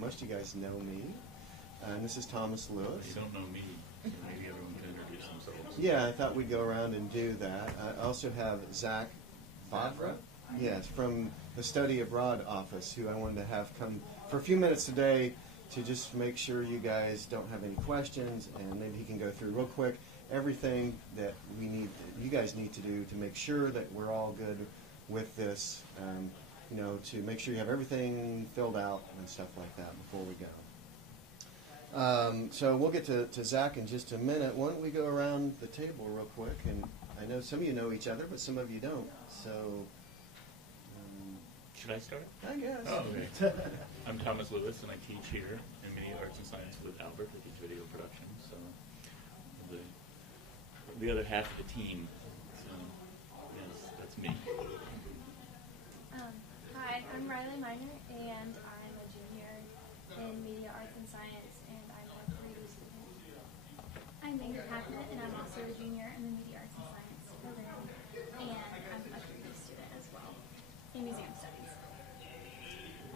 most of you guys know me. And this is Thomas Lewis. You don't know me, so maybe everyone can introduce themselves. Yeah, I thought we'd go around and do that. I also have Zach Vavra, yes, from the Study Abroad office, who I wanted to have come for a few minutes today to just make sure you guys don't have any questions, and maybe he can go through real quick everything that you guys need to do to make sure that we're all good with this, to make sure you have everything filled out and stuff like that before we go. So we'll get to Zach in just a minute. Why don't we go around the table real quick? And I know some of you know each other, but some of you don't. So, should I start? I guess. Oh, okay. I'm Thomas Lewis, and I teach here in Media Arts and Science with Albert. I teach video production. So the other half of the team. So yes, that's me. Hi, I'm Riley Miner, and I'm a junior in Media Arts and Science, and I'm a 3D student. I'm Megan Hackett, and I'm also a junior in the Media Arts and Science program, and I'm a 3D student as well in Museum Studies.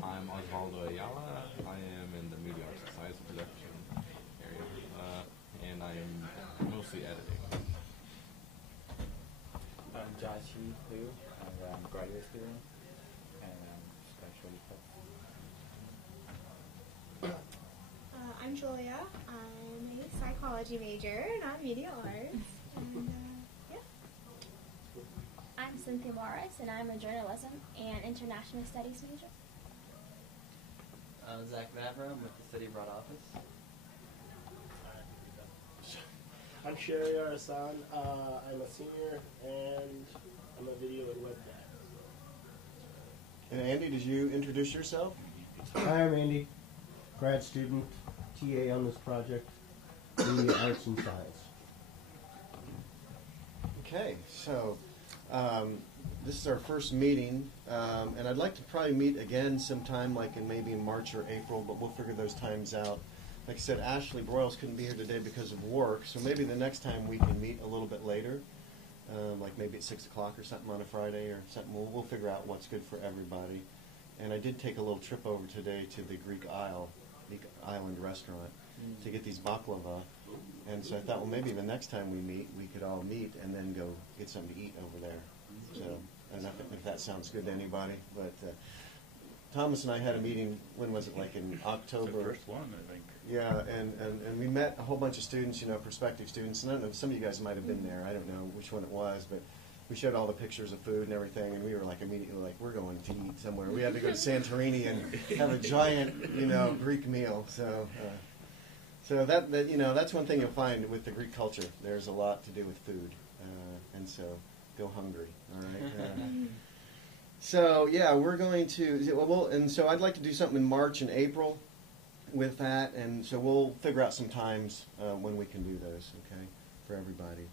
I'm Osvaldo Ayala. I am in the Media Arts and Science production area, and I am mostly editing. I'm Josh Hu. I'm a graduate student, and I'm special effects. I'm Julia. I'm a psychology major, not media arts. And, yeah. I'm Cynthia Morris, and I'm a journalism and international studies major. Zach Vavra. I'm with the Study Abroad office. I'm Sherry Arasan. I'm a senior, and I'm a video and web guy. And Andy, did you introduce yourself? Hi, I'm Andy, grad student, TA on this project, Media Arts and Science. Okay, so this is our first meeting, and I'd like to probably meet again sometime, like in maybe March or April, but we'll figure those times out. Like I said, Ashley Broyles couldn't be here today because of work, so maybe the next time we can meet a little bit later, like maybe at 6 o'clock or something on a Friday or something. We'll figure out what's good for everybody. And I did take a little trip over today to the Greek Island restaurant to get these baklava. And so I thought, well, maybe the next time we meet, we could all meet and then go get something to eat over there. So I don't know if that sounds good to anybody, but Thomas and I had a meeting, when was it, like in October? It's the first one, I think. Yeah, and we met a whole bunch of students, prospective students, and I don't know, some of you guys might have been there, I don't know which one it was, but we showed all the pictures of food and everything, and we were like immediately like, we're going to eat somewhere. We had to go to Santorini and have a giant, Greek meal, so that's one thing you'll find with the Greek culture. There's a lot to do with food, and so go hungry, all right? So yeah, we're going to, and so I'd like to do something in March and April with that, and so we'll figure out some times when we can do those, okay, for everybody.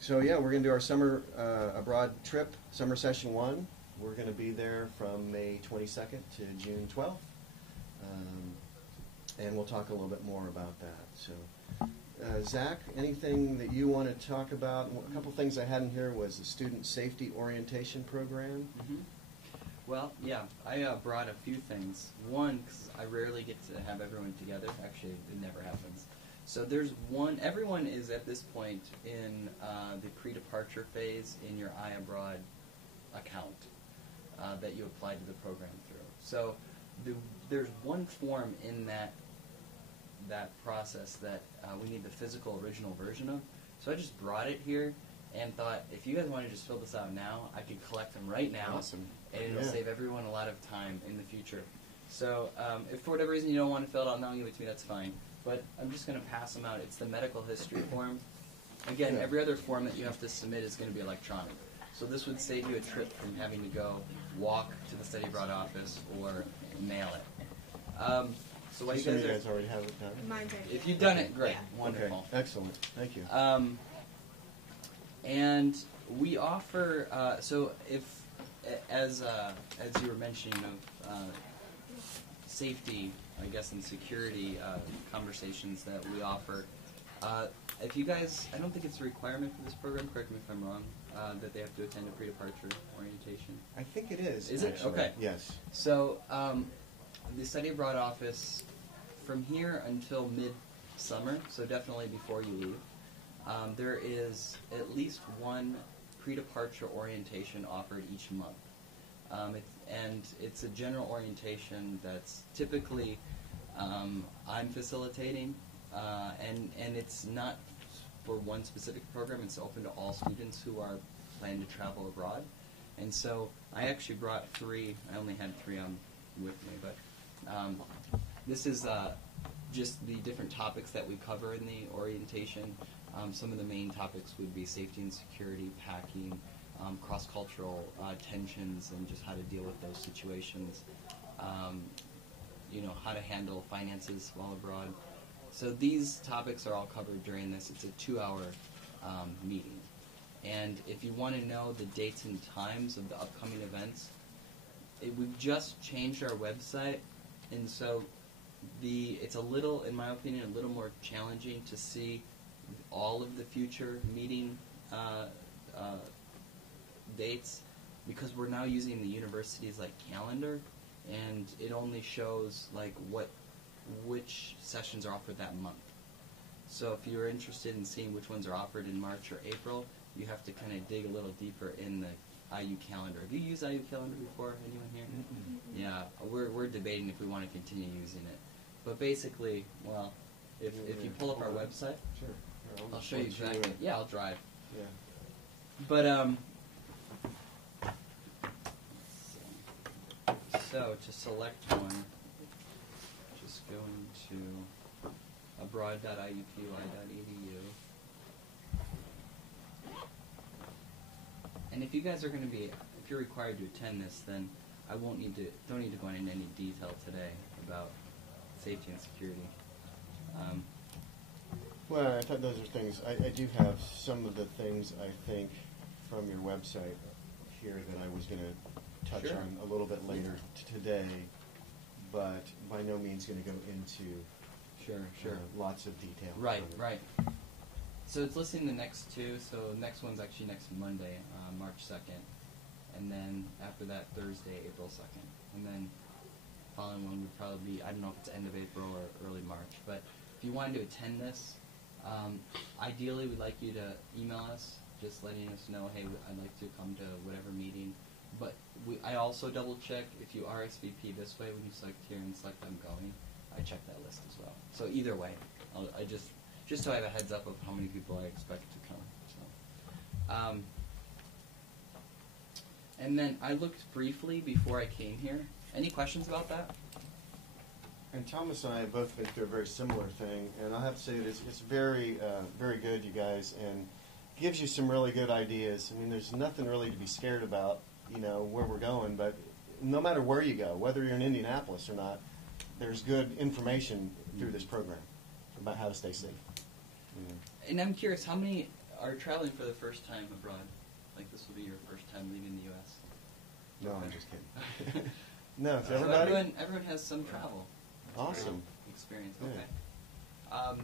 So yeah, we're going to do our summer abroad trip, summer session 1. We're going to be there from May 22nd to June 12th, and we'll talk a little bit more about that. So Zach, anything that you want to talk about? A couple things I had in here was the Student Safety Orientation Program. Mm-hmm. Well, yeah, I brought a few things. One, because I rarely get to have everyone together. Actually, it never happens. So there's one, everyone is at this point in the pre-departure phase in your iAbroad account that you applied to the program through. So there's one form in that process that we need the physical original version of. So I just brought it here and thought, if you guys want to just fill this out now, I could collect them right now. Awesome. And it'll save everyone a lot of time in the future. So if for whatever reason you don't want to fill it out now and give it to me, that's fine. But I'm just going to pass them out. It's the medical history form. Again, every other form that you have to submit is going to be electronic. So this would save you a trip from having to go walk to the Study Abroad office or mail it. So what So you you guys guys already have it done? Mine's right. if you've done it, great, Yeah. wonderful. Okay, excellent. Thank you. And we offer so if as you were mentioning of safety, I guess, and security conversations that we offer. If you guys, I don't think it's a requirement for this program. Correct me if I'm wrong. That they have to attend a pre-departure orientation. I think it is. Is it? Actually. Okay. Yes. So the study abroad office, from here until mid-summer, so definitely before you leave, there is at least one pre-departure orientation offered each month. It's a general orientation that's typically I'm facilitating, and it's not for one specific program. It's open to all students who are planning to travel abroad. And so I actually brought 3. I only had 3 on with me, but this is just the different topics that we cover in the orientation. Some of the main topics would be safety and security, packing, cross-cultural tensions, and just how to deal with those situations. How to handle finances while abroad. So these topics are all covered during this. It's a 2-hour meeting. And if you want to know the dates and times of the upcoming events, we've just changed our website, and so it's a little, in my opinion, a little more challenging to see all of the future meeting dates, because we're now using the university's calendar, and it only shows which sessions are offered that month. So if you're interested in seeing which ones are offered in March or April, you have to kind of dig a little deeper in the IU calendar. Have you used IU calendar before? Anyone here? Mm-hmm. Yeah, we're debating if we want to continue using it. But basically, well, if you pull up our website, sure. I'll show you exactly. Yeah, I'll drive. Yeah. But so to select one, just go into abroad.iupui.edu. And if you guys are going to be, if you're required to attend this, then I don't need to go into any detail today about safety and security. Well, I thought those are things. I do have some of the things, I think, from your website here that I was going to touch Sure. on a little bit later today, but by no means going to go into lots of detail. Right. So it's listing the next 2. So next one's actually next Monday, March 2nd. And then after that, Thursday, April 2nd. And then following one would probably be, I don't know if it's end of April or early March. But if you wanted to attend this, ideally we'd like you to email us, just letting us know, hey, I'd like to come to whatever meeting. But I also double check if you RSVP this way when you select here and select I'm going, I check that list as well. So either way, I just so I have a heads up of how many people I expect to come. So, and then I looked briefly before I came here. Any questions about that? And Thomas and I have both been through a very similar thing, and I'll have to say it's very, very good, you guys, and gives you some really good ideas. I mean, there's nothing really to be scared about, where we're going, but no matter where you go, whether you're in Indianapolis or not, there's good information through this program about how to stay safe. And I'm curious, how many are traveling for the first time abroad? Like this will be your first time leaving the U.S.? No, I'm just kidding. No, it's So everybody? everyone has some travel. Awesome. Experience. Yeah. Okay.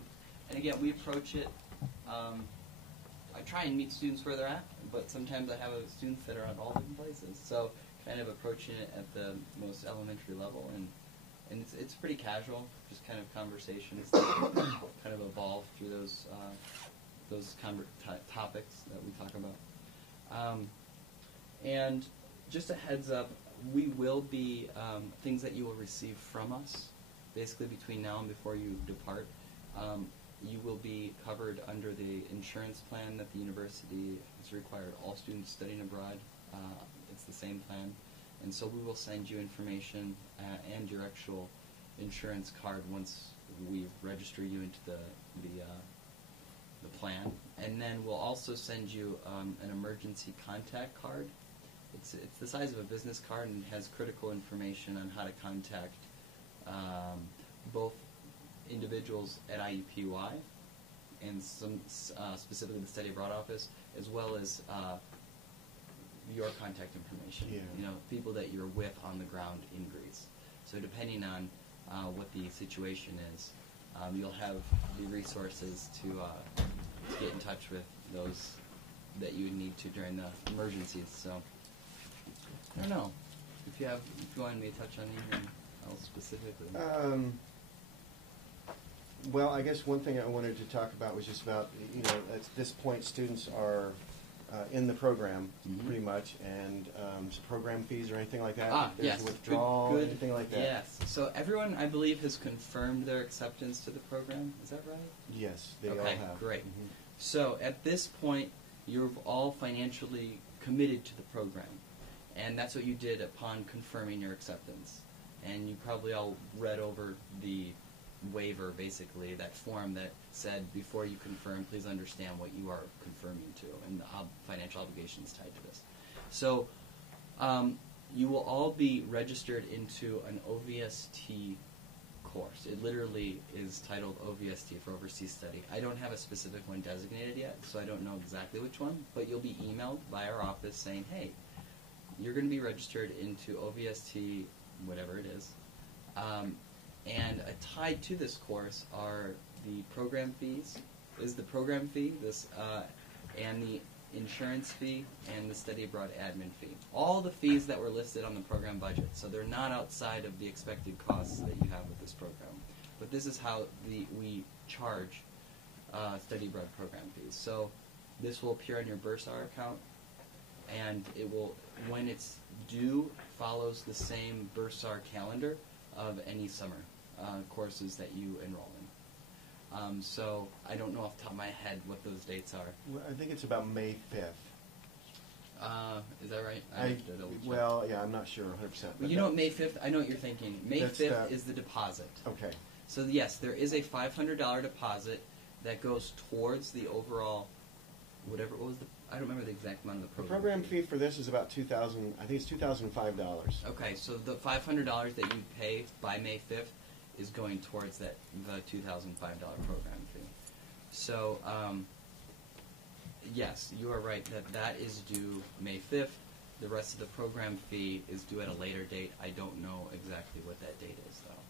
And again, we approach it. I try and meet students where they're at, but sometimes I have students that are at all different places. So kind of approaching it at the most elementary level, and it's pretty casual, just kind of conversations that kind of evolve through those topics that we talk about. And just a heads up, we will be things that you will receive from us, basically between now and before you depart. You will be covered under the insurance plan that the university has required all students studying abroad. It's the same plan. And so we will send you information and your actual insurance card once we register you into the plan. And then we'll also send you an emergency contact card. It's the size of a business card and has critical information on how to contact both individuals at IUPUI and some specifically the study abroad office, as well as your contact information. Yeah. People that you're with on the ground in Greece. So depending on what the situation is, you'll have the resources to get in touch with those that you would need to during the emergencies. So I don't know if you wanted me to touch on anything else specific. specifically? Well, I guess one thing I wanted to talk about was just about, at this point, students are in the program pretty much, and program fees or anything like that. There's Yes. withdrawal, Good. anything like that. Yes. So everyone, I believe, has confirmed their acceptance to the program. Is that right? Yes, they all Okay, have. great. Mhm. So at this point, you've all financially committed to the program, and that's what you did upon confirming your acceptance. And you probably all read over the waiver, basically, that form that said, before you confirm, please understand what you are confirming to and the financial obligations tied to this. So you will all be registered into an OVST course. It literally is titled OVST for Overseas Study. I don't have a specific one designated yet, so I don't know exactly which one, but you'll be emailed by our office saying, hey, you're going to be registered into OVST, whatever it is. And tied to this course are the program fees, is the program fee, and the insurance fee, and the study abroad admin fee. All the fees that were listed on the program budget, so they're not outside of the expected costs that you have with this program. But this is how we charge study abroad program fees. So this will appear on your Bursar account, and it will, when it's due, follows the same Bursar calendar of any summer courses that you enroll in. So I don't know off the top of my head what those dates are. Well, I think it's about May 5th. Is that right? I have to double check. Well, yeah, I'm not sure 100%. Well, you know what May 5th, I know what you're thinking. May That's 5th is the deposit. Okay. So yes, there is a $500 deposit that goes towards the overall, whatever, what was the, I don't remember the exact amount of the The program. program fee for this is about $2,000, I think it's $2,005. Okay, so the $500 that you pay by May 5th is going towards the $2,005 program fee. So, yes, you are right that is due May 5th. The rest of the program fee is due at a later date. I don't know exactly what that date is, though.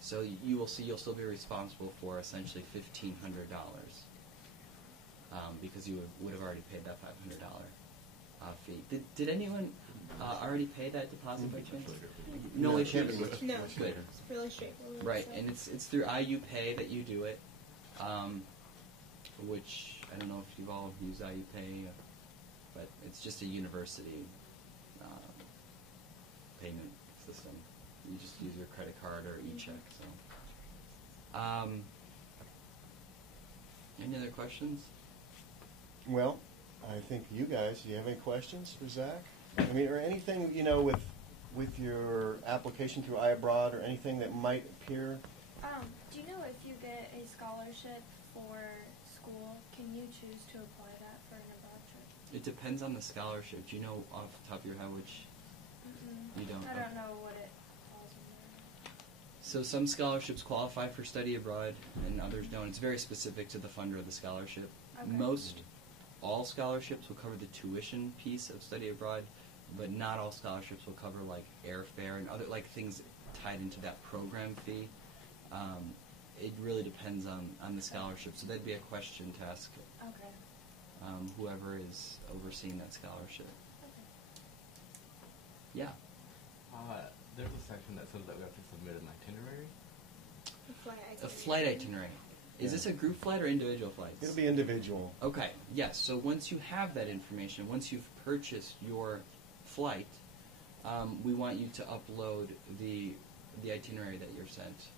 So you will see you'll still be responsible for essentially $1,500 because you would have already paid that $500 fee. Did anyone already pay that deposit by chance? No No, it issues? can't be much- No, much Good. later. it's really straightforward. Right, so. and it's through IUPUI that you do it, which I don't know if you've all used IUPUI, but it's just a university payment system. You just use your credit card or e-check. So, any other questions? Well, I think you guys, do you have any questions for Zach? I mean, or anything, with your application through iAbroad or anything that might appear? Do you know if you get a scholarship for school, can you choose to apply that for an abroad trip? It depends on the scholarship. Do you know off the top of your head which? You don't? I Okay. don't know what it falls under. So some scholarships qualify for study abroad, and others don't. It's very specific to the funder of the scholarship. Okay. All scholarships will cover the tuition piece of study abroad, but not all scholarships will cover like airfare and other things tied into that program fee. It really depends on the scholarship. So that'd be a question to ask Okay. whoever is overseeing that scholarship. Okay. Yeah. There's a section that says that we have to submit an itinerary. A flight itinerary. Is this a group flight or individual flights? It'll be individual. Okay, yes. So once you have that information, once you've purchased your flight, we want you to upload the itinerary that you're sent.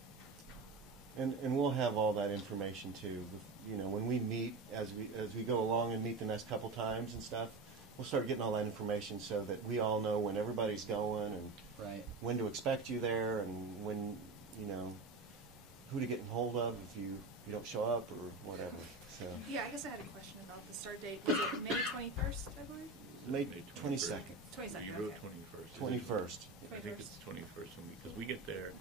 And we'll have all that information too. When we meet, as we go along and meet the next couple times and stuff, we'll start getting all that information so that we all know when everybody's going and Right. when to expect you there and when, who to get in hold of if you don't show up or whatever. So Yeah, I guess I had a question about the start date. Was it May 21st, I believe? May 21st. 22nd, 22nd. You wrote okay. 21st. 21st. I think it's 21st because we get there.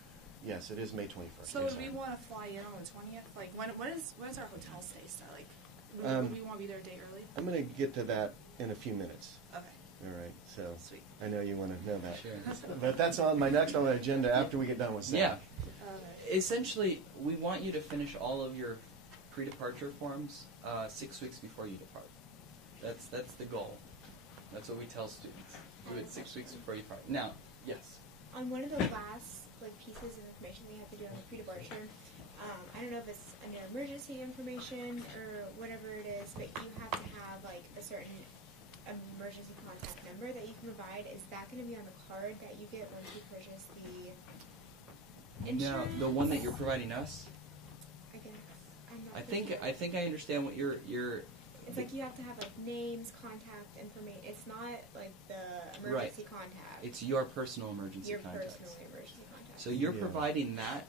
Yes, it is May 21st. So would we want to fly in on the 20th? Like, what is our hotel stay start? Like, would we want to be there a day early? I'm going to get to that in a few minutes. Okay. All right, so Sweet. I know you want to know that. Sure. But that's on my next on the agenda after we get done with Sam. Yeah. Essentially, we want you to finish all of your pre-departure forms 6 weeks before you depart. That's the goal. That's what we tell students. Do it 6 weeks before you depart. Now, yes. On one of the last like pieces of information that you have to do on the pre-departure. I don't know if it's under emergency information or whatever it is, but you have to have like a certain emergency contact number that you can provide. Is that going to be on the card that you get once you purchase the insurance? No, the one that you're providing us. I guess I'm not. I think I understand what you're. It's like you have to have like names, contact information. It's not like the emergency contact. It's your personal emergency your contacts. personal emergency contact. So you're Yeah. providing that,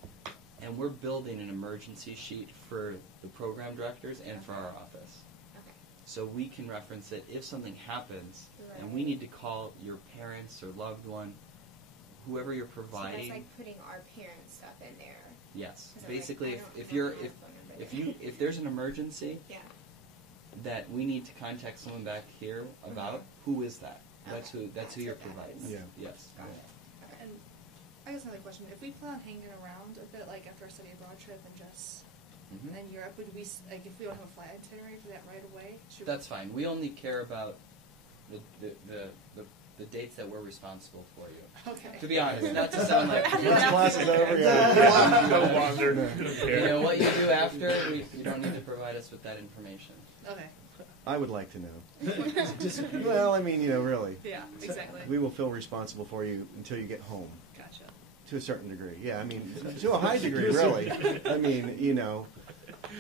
and we're building an emergency sheet for the program directors and for our office. Okay. So we can reference it if something happens, and Right. we need to call your parents or loved one, whoever you're providing. So that's like putting our parents' stuff in there. Yes. 'Cause I'm like, Basically, I don't if have you're my phone number there. if there's an emergency Yeah. that we need to contact someone back here about, who is that? That's Okay. who That's you're what that providing. is. Yeah. Yes. And I guess another question: if we plan on hanging around a bit, like after our study abroad trip and just Mhm. and then Europe, would we like if we don't have a flight itinerary for that right away? Should That's fine. We only care about the dates that we're responsible for you. okay. To be honest, not to sound like Once class is over, yeah. Go wander. you know what you do after. You don't need to provide us with that information. Okay. I would like to know. Well, I mean, really. Yeah. Exactly. We will feel responsible for you until you get home, Gotcha. to a certain degree. Yeah, I mean, to a high degree, really. I mean,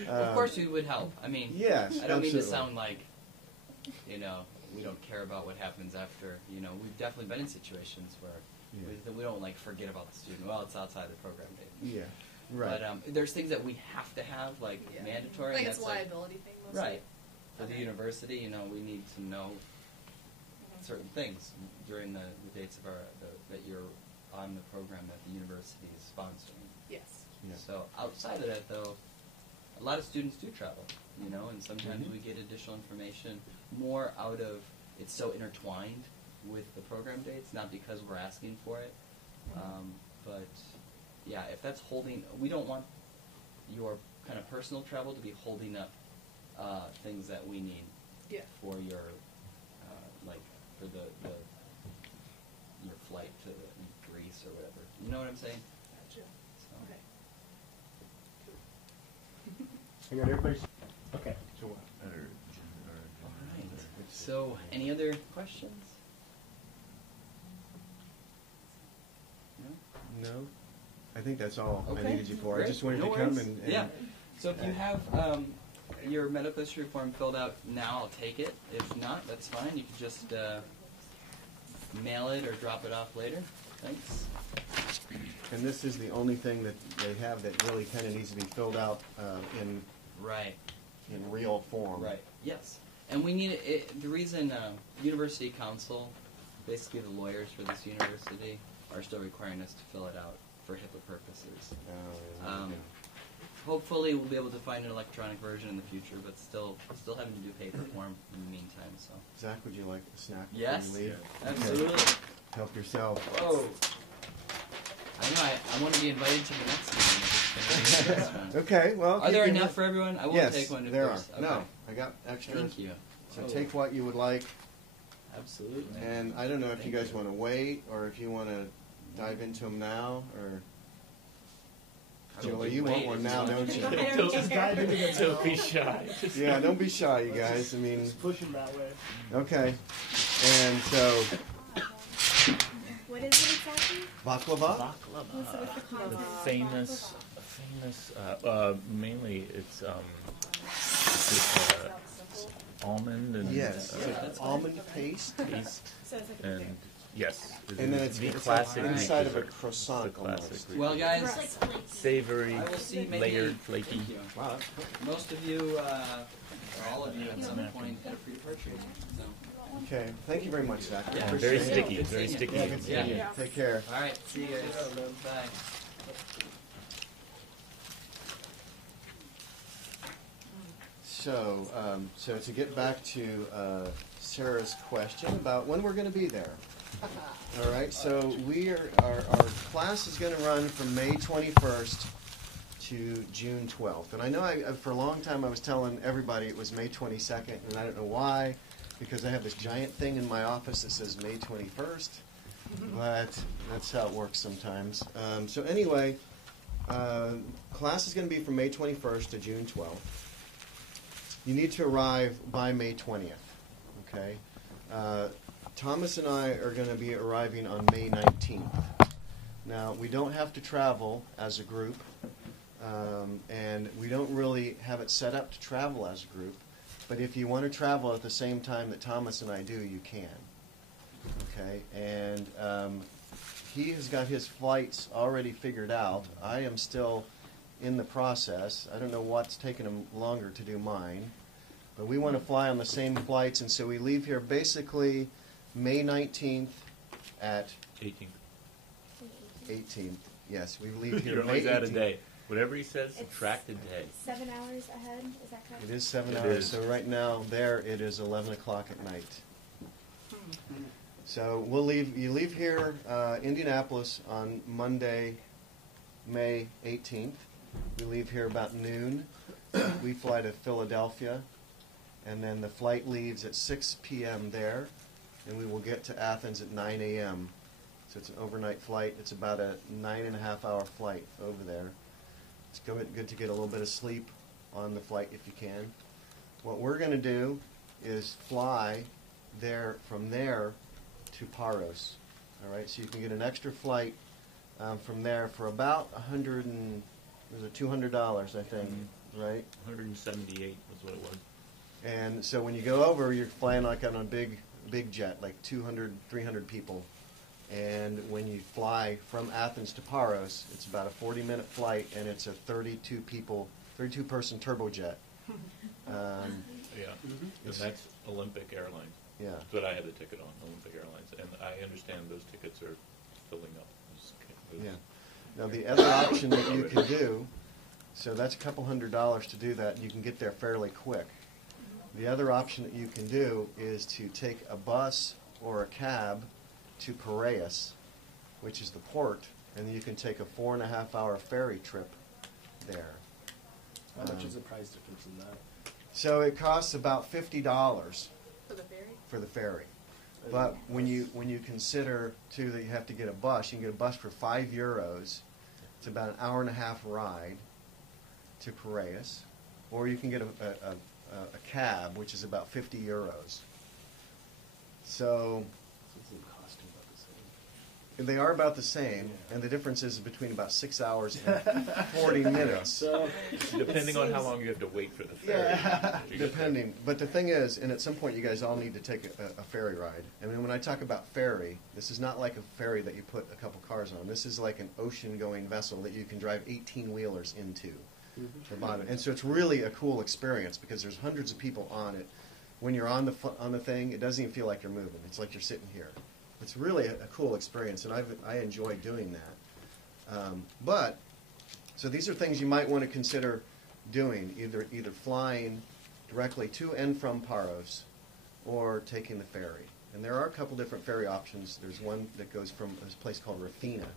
Of course, we would help. I mean, Yes, I don't mean to absolutely. sound like, we don't care about what happens after. We've definitely been in situations where Yeah. we don't like forget about the student. Well, it's outside the program date. Yeah, right. But there's things that we have to have, like Yeah. mandatory. Like and it's a that's liability thing, mostly. Right. For the Okay. university, we need to know Mhm. certain things during the dates of that you're on the program that the university is sponsoring. Yes. Yeah. So outside of that, though, a lot of students do travel, and sometimes Mhm. we get additional information more out of it's so intertwined with the program dates, not because we're asking for it. But yeah, if that's we don't want your kind of personal travel to be holding up things that we need Yeah. for your for your flight to Greece or whatever. You know what I'm saying? Gotcha. So. Okay. I got everybody's. Okay. So what? All right. So, any other questions? No? No? I think that's all I Okay. needed you for. Great. I just wanted No to come worries. and Yeah. So if you have your medical history form filled out now, I'll take it. If not, that's fine. You can just mail it or drop it off later. Thanks. And this is the only thing that they have that really kind of needs to be filled out in Right. real form. Right. Yes. And we need it. The reason University Council, basically the lawyers for this university, are still requiring us to fill it out for HIPAA purposes. Oh, yeah. Hopefully, we'll be able to find an electronic version in the future, but still having to do paper form in the meantime. So. Zach, would you like a snack Yes. before you leave? Absolutely. Okay. Help yourself. Oh. I know. I want to be invited to the next meeting. If it's gonna be the next one. Okay, well. Are there you can- enough for everyone? I will yes, take one if there there's. are. Okay. No, I got extra. Thank you. So Oh. take what you would like. Absolutely. And I don't know if Thank you guys you. want to wait or if you want to dive into them now or. Julie, you want one now, don't you? Just dive into the Don't be shy. Yeah, don't be shy, you guys. I mean, Just push him that way. okay. And so, What is it exactly? baklava? What's the combo? The famous, mainly it's almond and Yes. that's fine. Almond paste. paste, So it's like a and yes, And then it's the like classic inside of a dessert. croissant The classic almost. Well, guys, It's like flaky. savory, I will see maybe. layered, flaky. Thank you. Wow, that's perfect. Most of you, or all of you, at some point had a pre-departure. So. Okay, thank you very much, Zach. Yeah. And very Appreciate it. sticky, Good very seeing sticky. you. Yeah, good seeing you. Yeah. Take care. All right. See you guys. Bye. So to get back to Sarah's question about when we're going to be there. All right, so our class is going to run from May 21st to June 12th. And I know for a long time I was telling everybody it was May 22nd, and I don't know why, because I have this giant thing in my office that says May 21st. but that's how it works sometimes. So anyway, class is going to be from May 21st to June 12th. You need to arrive by May 20th, okay? Thomas and I are going to be arriving on May 19th. Now, we don't have to travel as a group, and we don't really have it set up to travel as a group, but if you want to travel at the same time that Thomas and I do, you can. Okay, and he has got his flights already figured out. I am still in the process. I don't know what's taking him longer to do mine, but we want to fly on the same flights, and so we leave here basically May 19th at 18th. Yes, we leave here You're May always 18th. out a day. Whatever he says, subtract a day. 7 hours ahead, is that correct? It is 7 It hours. is. So right now, there it is 11 o'clock at night. So we'll leave. You leave here, Indianapolis, on Monday, May 18th. We leave here about noon. We fly to Philadelphia, and then the flight leaves at 6 p.m. there, and we will get to Athens at 9 a.m. So it's an overnight flight. It's about a 9.5-hour flight over there. It's good to get a little bit of sleep on the flight if you can. What we're going to do is fly there from there to Paros. All right, so you can get an extra flight from there for about $200, I think, right? 178 was what it was. And so when you go over, you're flying like on a big jet, like 200, 300 people. And when you fly from Athens to Paros, it's about a 40-minute flight, and it's a 32-person turbojet. Yeah, and that's Olympic Airlines. Yeah. That's what I had the ticket on, Olympic Airlines. And I understand those tickets are filling up. Yeah. Now the other option that you can do, so that's a couple $100 to do that, and you can get there fairly quick. The other option that you can do is to take a bus or a cab to Paros, which is the port, and you can take a 4.5-hour ferry trip there. How much is the price difference in that? So it costs about $50 For the ferry? for the ferry. But when you consider too that you have to get a bus, you can get a bus for €5. It's about an hour-and-a-half ride to Paros, or you can get a cab, which is about €50. So they are about the same, and the difference is between about 6 hours and 40 minutes. So, Depending on how long you have to wait for the ferry. yeah. Depending. But the thing is, and at some point you guys all need to take a ferry ride. I mean, when I talk about ferry, this is not like a ferry that you put a couple cars on. This is like an ocean-going vessel that you can drive 18-wheelers into the bottom. And so it's really a cool experience because there's hundreds of people on it. When you're on the thing, it doesn't even feel like you're moving. It's like you're sitting here. It's really a cool experience, and I enjoy doing that. So these are things you might want to consider doing, either flying directly to and from Paros or taking the ferry. And there are a couple different ferry options. There's one that goes from a place called Rafina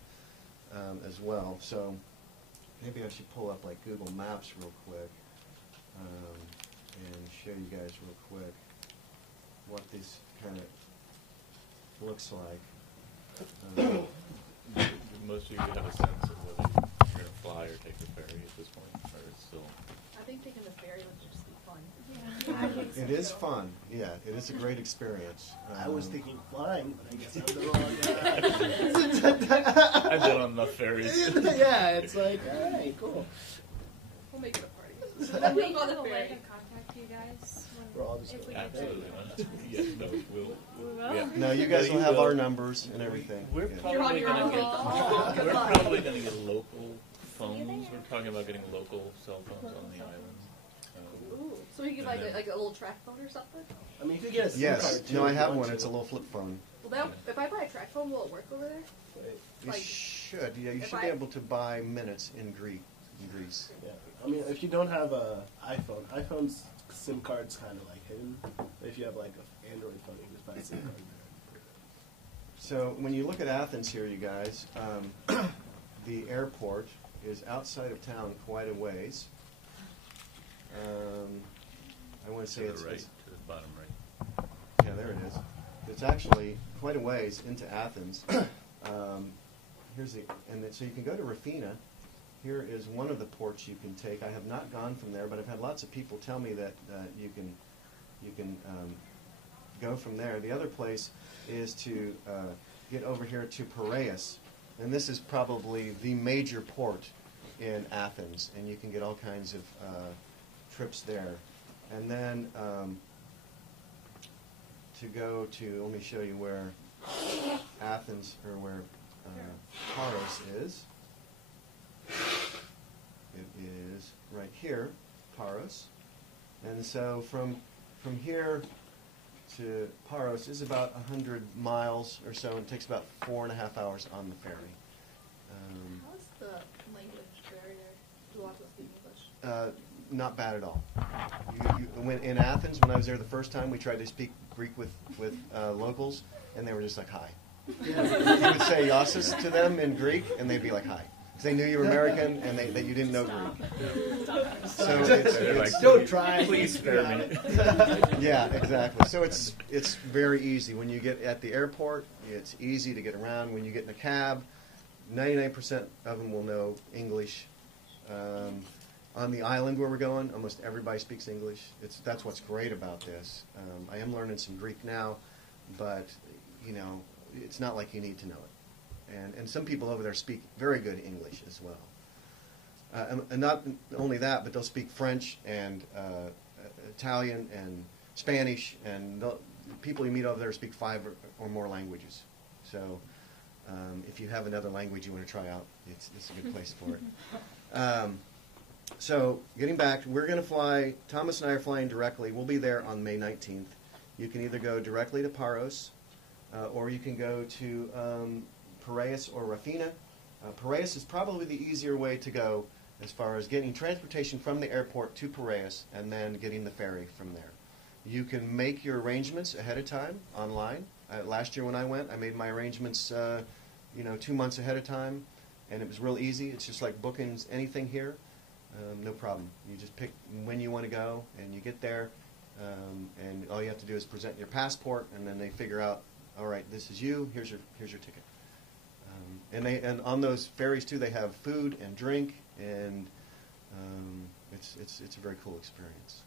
as well. So maybe I should pull up like Google Maps real quick and show you guys real quick what this kind of looks like. Most of you have a sense of whether you're going to fly or take the ferry at this point, or it's still... I think taking the ferry would just be fun. It is fun. Yeah, it is a great experience. I was thinking flying, but I guess I'm the wrong guy. I've been on enough ferries. Yeah, it's like, all right, cool. We'll make it a party. Can we We'll go on have the a way ferry. to contact you guys We're all just if we going get Absolutely there? not. Yes, no, we'll... Yeah. No, you guys will have our numbers and everything. We're Yeah. You're on probably your going own. to get... Oh, We're goodbye. probably going to get local phones. We're talking about getting local cell phones on the island. Ooh. So we can get like a little track phone or something? I mean, you could get a SIM Yes. card too. No, I if you have want one. to. It's a little flip phone. Well, if I buy a track phone, will it work over there? You Like, should. Yeah, you if should be I- able to buy minutes in Greece. Yeah. I mean, if you don't have a iPhone's SIM card's kind of like hidden. If you have like an Android phone, you can just buy a SIM card there. So when you look at Athens here, you guys, the airport is outside of town quite a ways. I want to say To it's the right, to the bottom right. yeah, there it is. it's actually quite a ways into Athens. So you can go to Rafina. Here is one of the ports you can take. I have not gone from there, but I've had lots of people tell me that you can go from there. The other place is to get over here to Paros, and this is probably the major port in Athens, and you can get all kinds of trips there. And then to go to, let me show you where Athens, or where Paros is. It is right here, Paros. And so from here to Paros is about 100 miles or so, and it takes about 4.5 hours on the ferry. How's the language barrier? Do a lot of people speak English? Not bad at all. In Athens, when I was there the first time, we tried to speak Greek with locals, and they were just like, hi. You would say Yossis to them in Greek, and they'd be like, hi. Because they knew you were American, and that you didn't know Greek. So it's don't try. Please spare me. Yeah, exactly. So it's very easy. When you get at the airport, it's easy to get around. When you get in a cab, 99% of them will know English. On the island where we're going, almost everybody speaks English. That's what's great about this. I am learning some Greek now, but it's not like you need to know it. And some people over there speak very good English as well. And not only that, but they'll speak French and Italian and Spanish, and people you meet over there speak 5 or more languages. So if you have another language you want to try out, it's a good place for it. So getting back, we're going to fly, Thomas and I are flying directly. We'll be there on May 19th. You can either go directly to Paros, or you can go to Piraeus or Rafina. Piraeus is probably the easier way to go as far as getting transportation from the airport to Piraeus and then getting the ferry from there. You can make your arrangements ahead of time online. Last year when I went, I made my arrangements 2 months ahead of time, and it was real easy. It's just like booking anything here. No problem. You just pick when you want to go, and you get there, and all you have to do is present your passport, and then they figure out, all right, this is you. Here's your ticket. And on those ferries too, they have food and drink, and it's a very cool experience.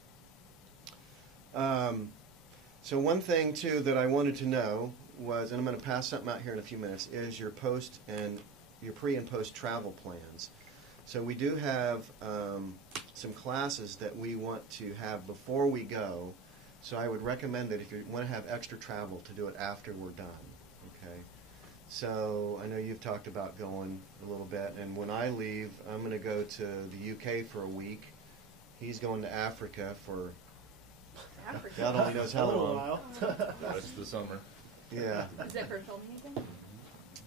So one thing too that I wanted to know was, and I'm going to pass something out here in a few minutes, is your pre and post travel plans. So we do have some classes that we want to have before we go. So I would recommend that if you want to have extra travel, to do it after we're done. Okay. So I know you've talked about going a little bit, and when I leave, I'm going to go to the UK for a week. He's going to Africa for God only knows how long. That's the summer. Yeah. Is it for filming again?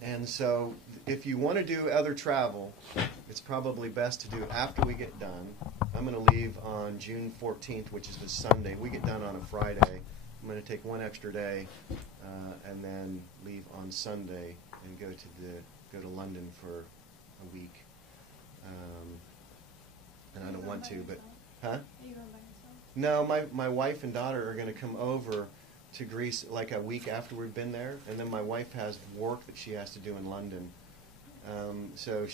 And so if you want to do other travel, it's probably best to do after we get done. I'm going to leave on June 14th, which is the Sunday. We get done on a Friday. I'm going to take one extra day and then leave on Sunday and go to London for a week. And I don't want to, but huh? Are you going by yourself? No, my wife and daughter are going to come over to Greece like a week after we've been there, and then my wife has work that she has to do in London. So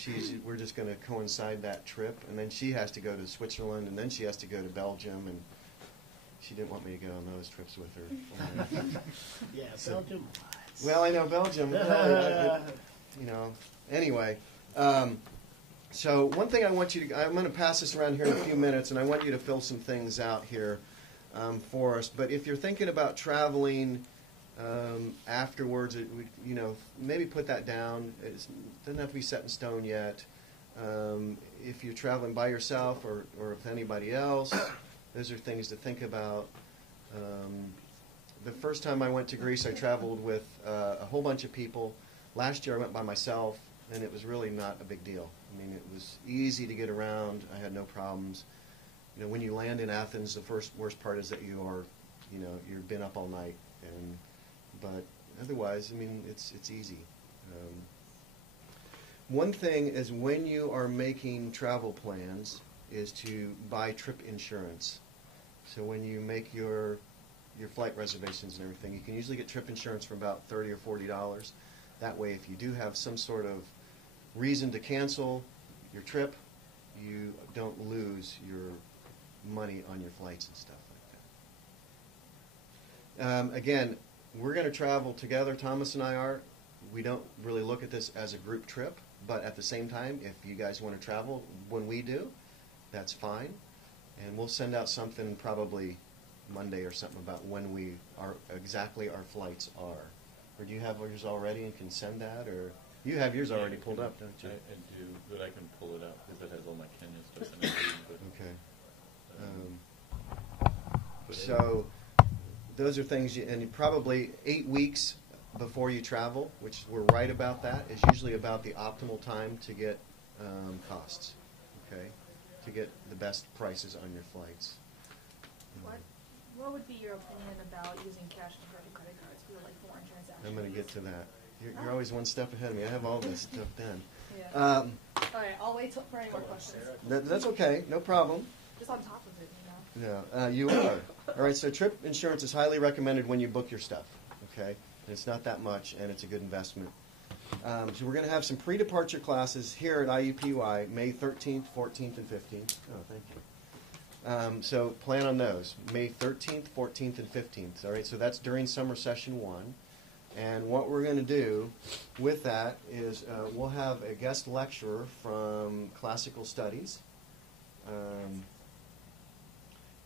we're just going to coincide that trip, and then she has to go to Switzerland, and then she has to go to Belgium, and she didn't want me to go on those trips with her. Yeah, Belgium. Well, I know Belgium. Anyway. So one thing I want you to, I'm going to pass this around here in a few minutes, and I want you to fill some things out here for us. But if you're thinking about traveling afterwards, maybe put that down. It doesn't have to be set in stone yet. If you're traveling by yourself or with anybody else, those are things to think about. The first time I went to Greece, I traveled with a whole bunch of people. Last year I went by myself, and it was really not a big deal. I mean, it was easy to get around. I had no problems. When you land in Athens, the worst part is that you've been up all night. But otherwise, I mean, it's easy. One thing is, when you are making travel plans, is to buy trip insurance. So when you make your your flight reservations and everything. You can usually get trip insurance for about $30 or $40. That way, if you do have some sort of reason to cancel your trip, you don't lose your money on your flights and stuff like that. Again, we're going to travel together. Thomas and I are. We don't really look at this as a group trip, but at the same time, if you guys want to travel when we do, that's fine. And we'll send out something probably Monday or something about when we are exactly our flights are. Or do you have yours already and can send that, or you have yours already pulled up, don't you? I do, but I can pull it up because it has all my Kenya stuff in it. Okay. So those are things, and probably 8 weeks before you travel, which we're right about that, is usually about the optimal time to get costs, okay, to get the best prices on your flights. What would be your opinion about using cash compared to credit cards for like foreign transactions? I'm going to get to that. You're always one step ahead of me. I have all this stuff done. Yeah. All right, I'll wait for any more questions. That's okay, no problem. Just on top of it, you know. Yeah, you are. All right, so trip insurance is highly recommended when you book your stuff, okay? And it's not that much, and it's a good investment. So we're going to have some pre-departure classes here at IUPUI, May 13th, 14th, and 15th. Oh, thank you. So plan on those, May 13th, 14th, and 15th. All right, so that's during summer session 1. And what we're going to do with that is we'll have a guest lecturer from classical studies,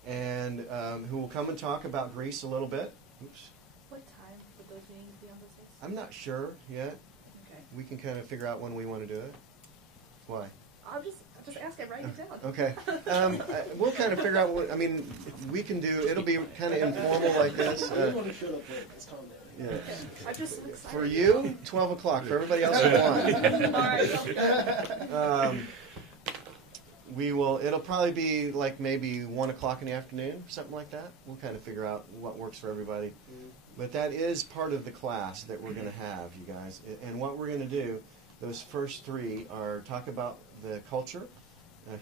who will come and talk about Greece a little bit. Oops. What time would those meetings be on this? I'm not sure yet. Okay. We can kind of figure out when we want to do it. Why? I'll just ask it, write it down. Okay. We'll kind of figure out what, I mean, we can do, it'll be kind of informal like this. I want to show up late. Let's calm down. Yeah. I'm just excited. For you, 12 o'clock. For everybody else, 1. It'll probably be like maybe 1 o'clock in the afternoon, something like that. We'll kind of figure out what works for everybody. But that is part of the class that we're going to have, you guys. And what we're going to do, those first 3 are talk about the culture,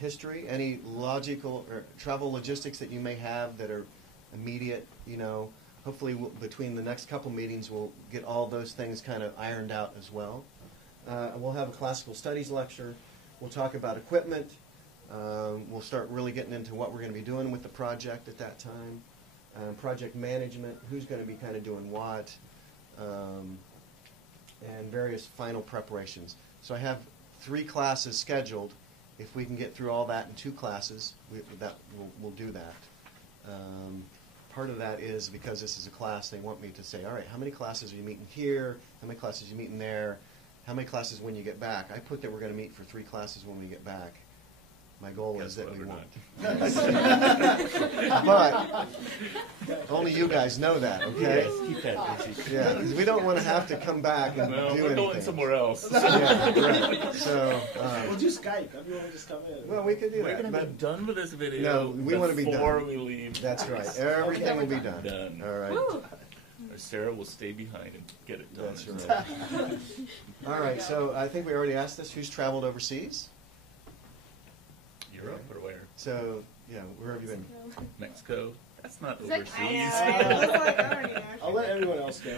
history, any logical or travel logistics that you may have that are immediate, you know. Hopefully between the next couple meetings we'll get all those things kind of ironed out as well. We'll have a classical studies lecture. We'll talk about equipment. We'll start really getting into what we're going to be doing with the project at that time. Project management, who's going to be kind of doing what, and various final preparations. So I have 3 classes scheduled. If we can get through all that in 2 classes, we'll do that. Part of that is because this is a class, they want me to say, all right, how many classes are you meeting here? How many classes are you meeting there? How many classes when you get back? I put that we're going to meet for 3 classes when we get back. My goal is that we won't. But only you guys know that, okay? Yes, keep that busy. Yeah, because we don't want to have to come back and do we're anything. going somewhere else. Yeah, right. So, We'll do Skype. Everyone will just come in. well, we could do We're that. going to be But done with this video No, we wanna be done. before we leave. that's right. Everything will be done. Done. All right. Woo! Or Sarah will stay behind and get it done. That's right. All right. So I think we already asked this. Who's traveled overseas? Europe or where? So yeah, where have you been? Mexico? That's not Is that- overseas. I'll let everyone else go.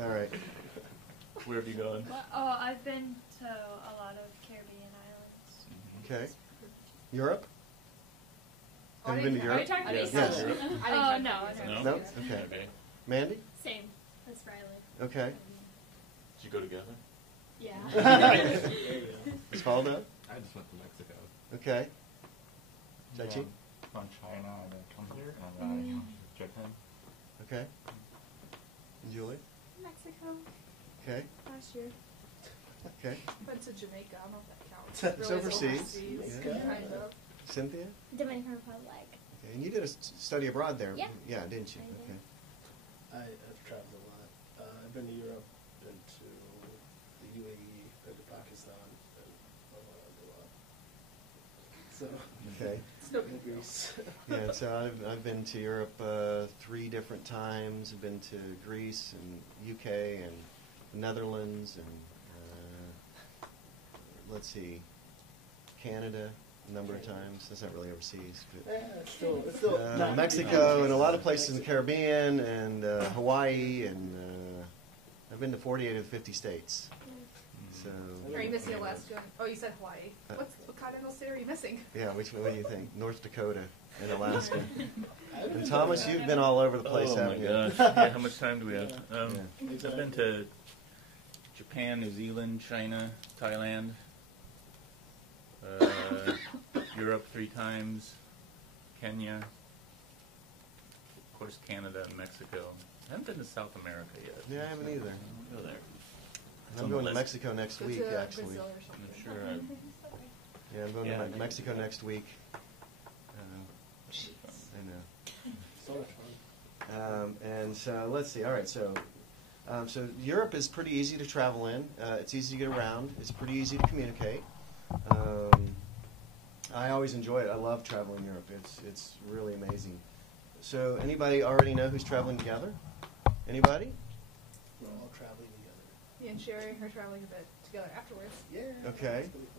All right. Where have you gone? Oh, I've been to a lot of Caribbean islands. Okay. Europe? Oh, Have you been to are Europe? you talking Yes. about Yes. Europe? Oh, no. No? Okay. Mandy? Same. That's Riley. Okay. Did you go together? Yeah. Osvaldo? I just went to Mexico. Okay. Chachi? From China and then come here and Japan. Okay. And Julie? Mexico Okay. last year. Okay. Went to Jamaica. I don't know if that counts. It's Really, overseas. Yeah. Kind of. Cynthia? Dominican Republic. Okay. And you did a study abroad there. Yeah. Yeah, didn't you? I did. Okay. I've traveled a lot. I've been to Europe, been to the UAE, been to Pakistan, been a lot. So, Okay. Still in Greece. Yeah, so I've been to Europe 3 different times. I've been to Greece and UK and the Netherlands and let's see, Canada, number of times. That's not really overseas. But, It's still not Mexico and a lot of places in the Caribbean and Hawaii, and I've been to 48 of the 50 states. So. Are you missing Alaska? Oh, you said Hawaii. What continental state are you missing? Yeah, what do you think? North Dakota and Alaska. And Thomas, you've been all over the place, haven't you? Oh my gosh! Yeah, how much time do we have? Yeah. I've been to Japan, New Zealand, China, Thailand, Europe 3 times, Kenya, of course Canada and Mexico. I haven't been to South America yet. Yeah, I haven't either. I'll go there. I'm going to Mexico next Go week, to actually. Brazil or something. I'm sure. Yeah, I'm going Yeah. to Mexico next week. I know. so much fun. And so let's see. All right, so Europe is pretty easy to travel in. It's easy to get around. It's pretty easy to communicate. I always enjoy it. I love traveling Europe. It's really amazing. So anybody already know who's traveling together? Anybody? We're all traveling together. Me and Sherry are traveling a bit together afterwards. Yeah. Okay. It's gonna be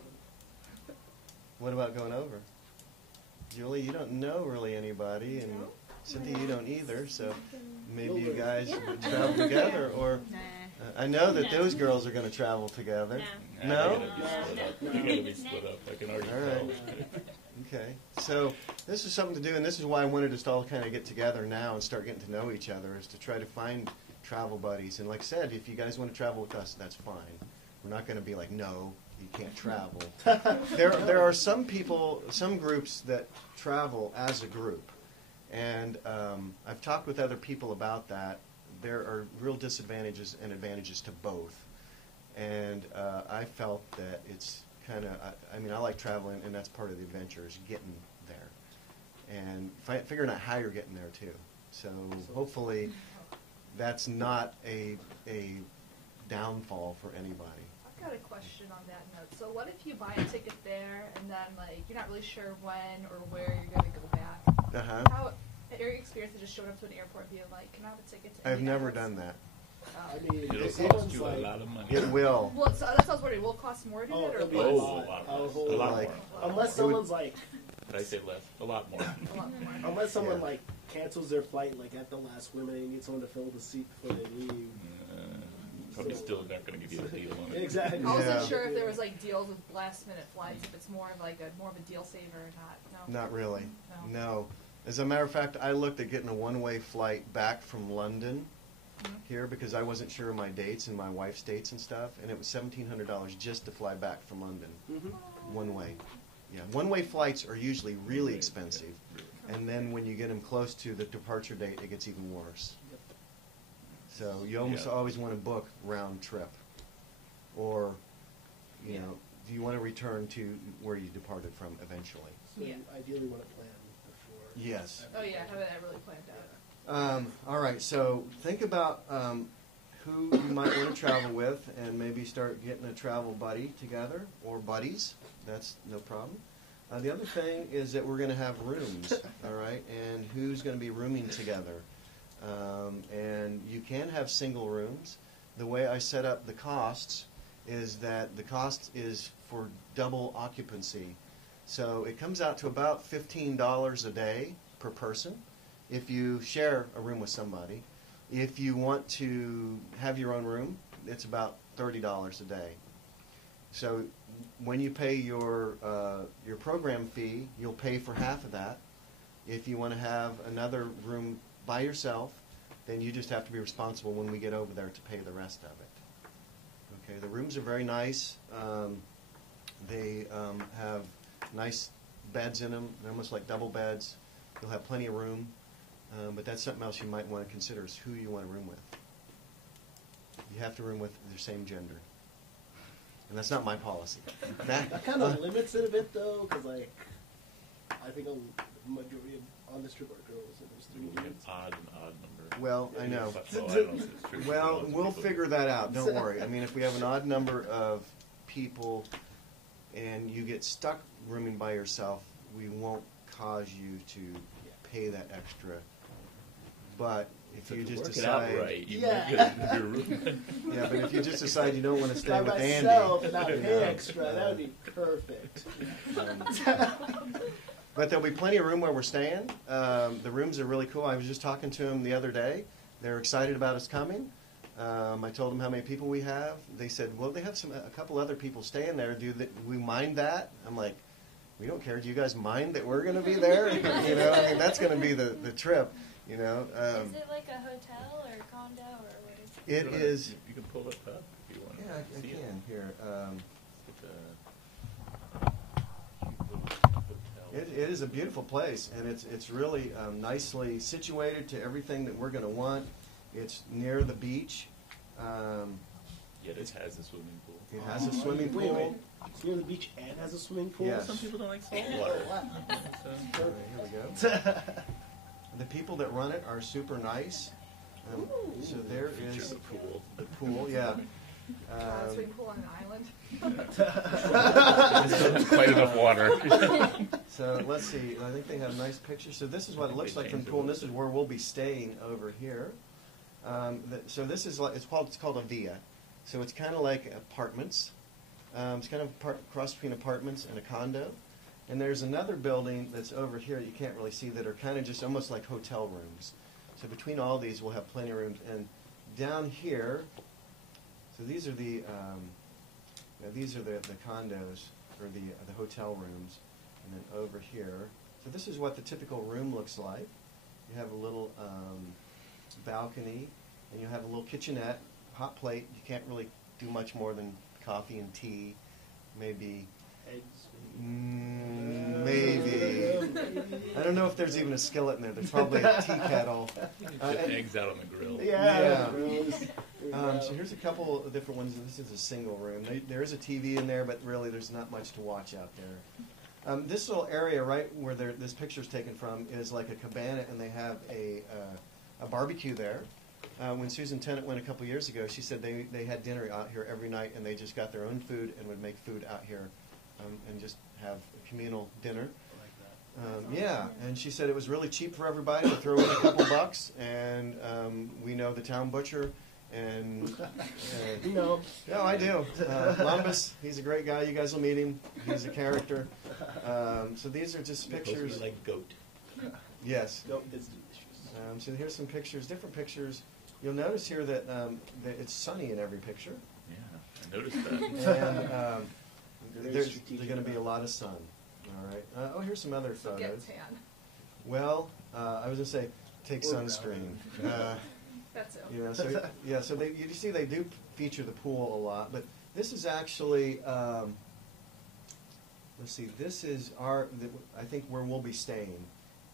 fun. What about going over? Julie, you don't know really anybody, and Cynthia, you don't either. So maybe you guys would travel together, or I know that those girls are going to travel together. No? You gotta be split up. I can already All tell. right. Okay. So this is something to do, and this is why I wanted us to all kind of get together now and start getting to know each other, is to try to find travel buddies. And like I said, if you guys want to travel with us, that's fine. We're not going to be like, no, you can't travel. There are some people, some groups that travel as a group. And I've talked with other people about that. There are real disadvantages and advantages to both. And I felt that it's kind of, I mean, I like traveling, and that's part of the adventure, is getting there. And figuring out how you're getting there, too. So hopefully that's not a downfall for anybody. I've got a question on that note. So what if you buy a ticket there and then like you're not really sure when or where you're going to go back? Uh-huh. How, in your experience, of just showing up to an airport and being like, can I have a ticket to I've never Indianapolis? done that. I mean, It'll if cost someone's you a like, lot of money. It will. Well, so that's what I was wondering. Will it cost more to do Oh, it or it'll be less? a Oh, lot. a lot A more. whole A lot like- more. unless someone's like, Did I say less? A lot more. A lot more. unless someone Yeah. like cancels their flight like at the last minute, and you need someone to fill the seat before they leave. Probably still not going to give you a deal on it. Exactly. I wasn't Yeah. sure if there was like deals with last minute flights, if it's more of like more of a deal saver or not. No. Not really. No. No. As a matter of fact, I looked at getting a one-way flight back from London here because I wasn't sure of my dates and my wife's dates and stuff, and it was $1,700 just to fly back from London. One way. Yeah. One-way flights are usually really expensive, and then when you get them close to the departure date, it gets even worse. So you almost Yeah. always want to book round trip, or you know, do you want to return to where you departed from eventually? So Yeah. you ideally want to plan before. Yes. Oh yeah, having that really planned out. All right, so think about who you might want to travel with, and maybe start getting a travel buddy together, or buddies. That's no problem. The other thing is that we're going to have rooms, all right, and who's going to be rooming together. And you can have single rooms. The way I set up the costs is that the cost is for double occupancy. So it comes out to about $15 a day per person if you share a room with somebody. If you want to have your own room, it's about $30 a day. So when you pay your program fee, you'll pay for half of that. If you want to have another room by yourself, then you just have to be responsible when we get over there to pay the rest of it. Okay, the rooms are very nice. They have nice beds in them. They're almost like double beds. You'll have plenty of room. But that's something else you might want to consider, is who you want to room with. You have to room with their same gender. And that's not my policy. That kind of limits it a bit, though, because like I think a majority of on this trip are girls, and there's It will 3 be an dudes. odd number. Well, I know. But, well, I don't know if it's true. Well, Lots of we'll people- figure that out. Don't worry. I mean, if we have an odd number of people and you get stuck rooming by yourself, we won't cause you to pay that extra. But if So you to just work it out decide, right, you Yeah. might get your room. yeah, but if you just decide you don't want to stay By with myself and Andy, not pay extra, that would be perfect. But there'll be plenty of room where we're staying. The rooms are really cool. I was just talking to them the other day. They're excited about us coming. I told them how many people we have. They said, well, they have a couple other people staying there. Do we mind that? I'm like, we don't care. Do you guys mind that we're going to be there? You know, I mean, that's going to be the trip. You know. Is it like a hotel or a condo or what is it? It is. You can pull it up if you want to Yeah, I see it. can here. It's It is a beautiful place, and it's really nicely situated to everything that we're going to want. It's near the beach. Yet it has a swimming pool. It has a swimming pool. Wait. It's near the beach and has a swimming pool? Yes. Some people don't like salt water. So, All right, here we go. The people that run it are super nice. So there feature is the pool. the pool. Yeah. Swimming pool on an island. There's quite enough water. So let's see. I think they have nice pictures. So this is what it looks like from the pool, and this is where we'll be staying over here. So this is like it's called a villa. So it's kind of like apartments. It's kind of cross between apartments and a condo. And there's another building that's over here that you can't really see that are kind of just almost like hotel rooms. So between all these, we'll have plenty of rooms. And down here, so these are the condos or the hotel rooms. And then over here, so this is what the typical room looks like. You have a little balcony, and you have a little kitchenette, hot plate. You can't really do much more than coffee and tea, maybe. Eggs. Maybe. I don't know if there's even a skillet in there. There's probably a tea kettle. Put eggs out on the grill. Yeah. So here's a couple of different ones. This is a single room. There is a TV in there, but really there's not much to watch out there. This little area right where this picture's taken from is like a cabana, and they have a barbecue there. When Susan Tennant went a couple years ago, she said they had dinner out here every night, and they just got their own food and would make food out here and just have a communal dinner. Yeah, and she said it was really cheap for everybody to throw in a couple bucks, and we know the town butcher, and No. no, I do. Lumbus, he's a great guy. You guys will meet him. He's a character. So these are just pictures. Like goat. Yes. No, it's delicious. So here's some pictures, different pictures. You'll notice here that it's sunny in every picture, Yeah, I noticed that. and there's going to be a lot of sun. All right. Here's some other So photos. get tan. Well, I was going to say take Or sunscreen. That's it. You know, so yeah, so you see they do feature the pool a lot, but this is actually let's see, this is I think where we'll be staying,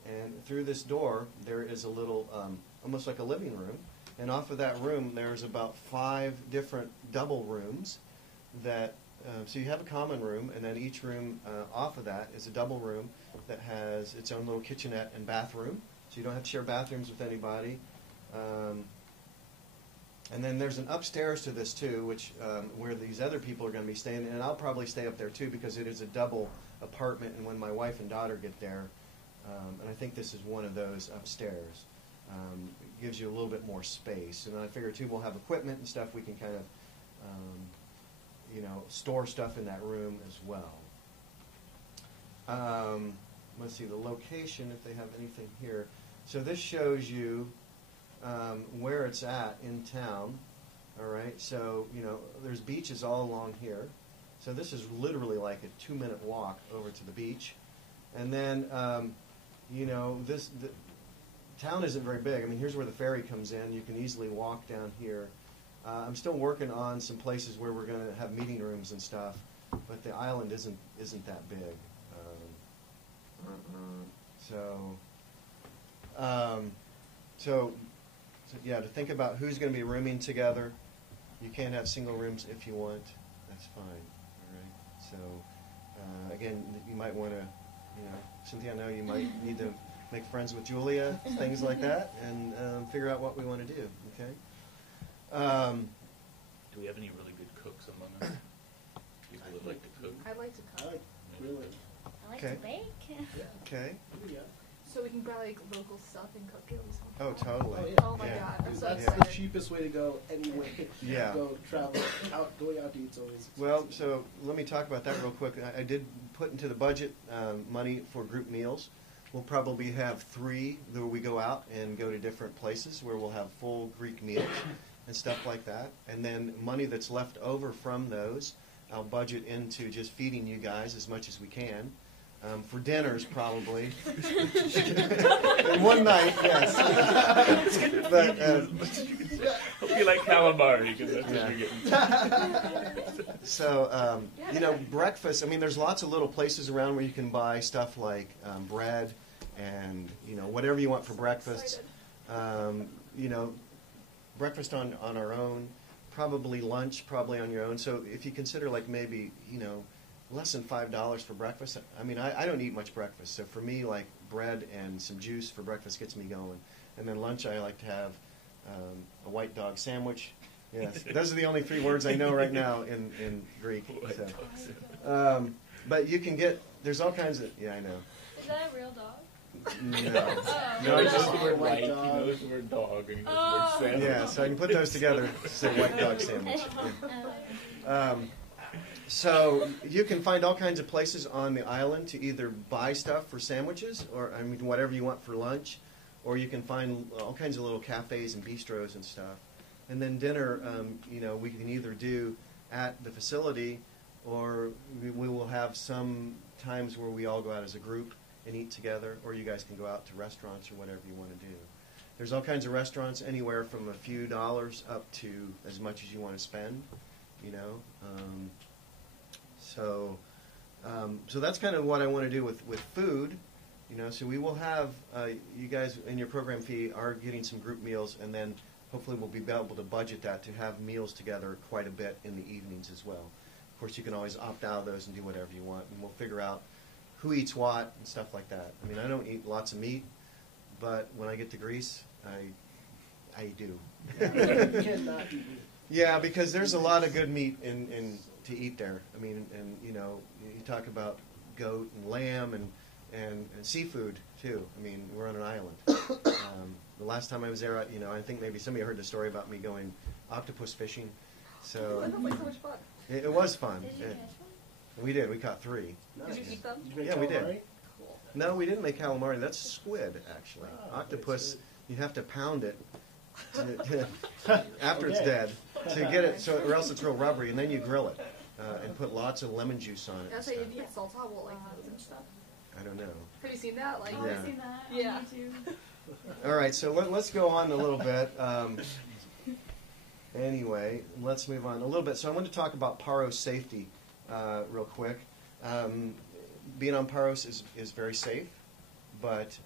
and through this door there is a little almost like a living room, and off of that room there's about 5 different double rooms that. So you have a common room, and then each room off of that is a double room that has its own little kitchenette and bathroom, so you don't have to share bathrooms with anybody. And then there's an upstairs to this too, which where these other people are going to be staying, and I'll probably stay up there too because it is a double apartment. And when my wife and daughter get there, and I think this is one of those upstairs, it gives you a little bit more space. And then I figure too we'll have equipment and stuff we can kind of store stuff in that room as well. Let's see the location if they have anything here. So this shows you where it's at in town. All right, so there's beaches all along here. So this is literally like a 2-minute walk over to the beach, and then the town isn't very big. I mean, here's where the ferry comes in. You can easily walk down here. I'm still working on some places where we're going to have meeting rooms and stuff, but the island isn't that big. So yeah, to think about who's going to be rooming together. You can have single rooms if you want. That's fine. All right. So again, you might want to, Cynthia, I know you might need to make friends with Julia, things like that, and figure out what we want to do. Okay. Do we have any really good cooks among us? People that like to cook? I like to I cook. like really. I like Okay. to bake. Okay. So So we can buy like local stuff and cook it. Oh, totally. Oh, yeah. Oh my Yeah. god, I'm so That's excited. the cheapest way to go anyway. Yeah. Go travel out. Going out to eat's always expensive. Well, so let me talk about that real quick. I did put into the budget money for group meals. We'll probably have 3 where we go out and go to different places where we'll have full Greek meals and stuff like that. And then money that's left over from those, I'll budget into just feeding you guys as much as we can. For dinners, probably. In one night, yes. But, Hope you like calamari, because that's Yeah. what you're getting. so, breakfast, I mean, there's lots of little places around where you can buy stuff like bread and, whatever you want for breakfast. Breakfast on our own, probably lunch, probably on your own. So if you consider like maybe, less than $5 for breakfast. I mean, I don't eat much breakfast. So for me, like bread and some juice for breakfast gets me going. And then lunch, I like to have a white dog sandwich. Yes, those are the only 3 words I know right now in Greek. So. But you can get, there's all kinds of, yeah, I know. Is that a real dog? No. No, he knows the word White white, he dog. knows the word dog, and he knows the word sandwich. Yeah, so I can put those together to say white dog sandwich. Yeah. So you can find all kinds of places on the island to either buy stuff for sandwiches, or whatever you want for lunch, or you can find all kinds of little cafes and bistros and stuff. And then dinner, we can either do at the facility, or we will have some times where we all go out as a group and eat together, or you guys can go out to restaurants or whatever you want to do. There's all kinds of restaurants, anywhere from a few dollars up to as much as you want to spend, So that's kind of what I want to do with food, So we will have you guys in your program fee are getting some group meals, and then hopefully we'll be able to budget that to have meals together quite a bit in the evenings as well. Of course, you can always opt out of those and do whatever you want, and we'll figure out who eats what and stuff like that. I mean, I don't eat lots of meat, but when I get to Greece, I do. You cannot eat meat. Yeah, because there's a lot of good meat in to eat there. I mean, and you talk about goat and lamb and seafood too. I mean, we're on an island. The last time I was there, I think maybe somebody heard the story about me going octopus fishing. So That sounds like so much fun. it was fun. Did you Yeah. catch one? We did. We caught 3. Nice. Did you eat them? Did you make Yeah, we did. calamari? No, we didn't make calamari. That's squid, actually. Oh, Octopus, that's you have to pound it after it's Okay. dead to get it, or else it's real rubbery, and then you grill it and put lots of lemon juice on it. Yeah, and so stuff. if you eat salsa, will like nose and stuff. I don't know. Have you seen that? Like, Oh, Yeah. I've seen that Yeah. on YouTube. All right, so let's go on a little bit. Anyway, let's move on a little bit. So I want to talk about Paros safety real quick. Being on Paros is very safe, but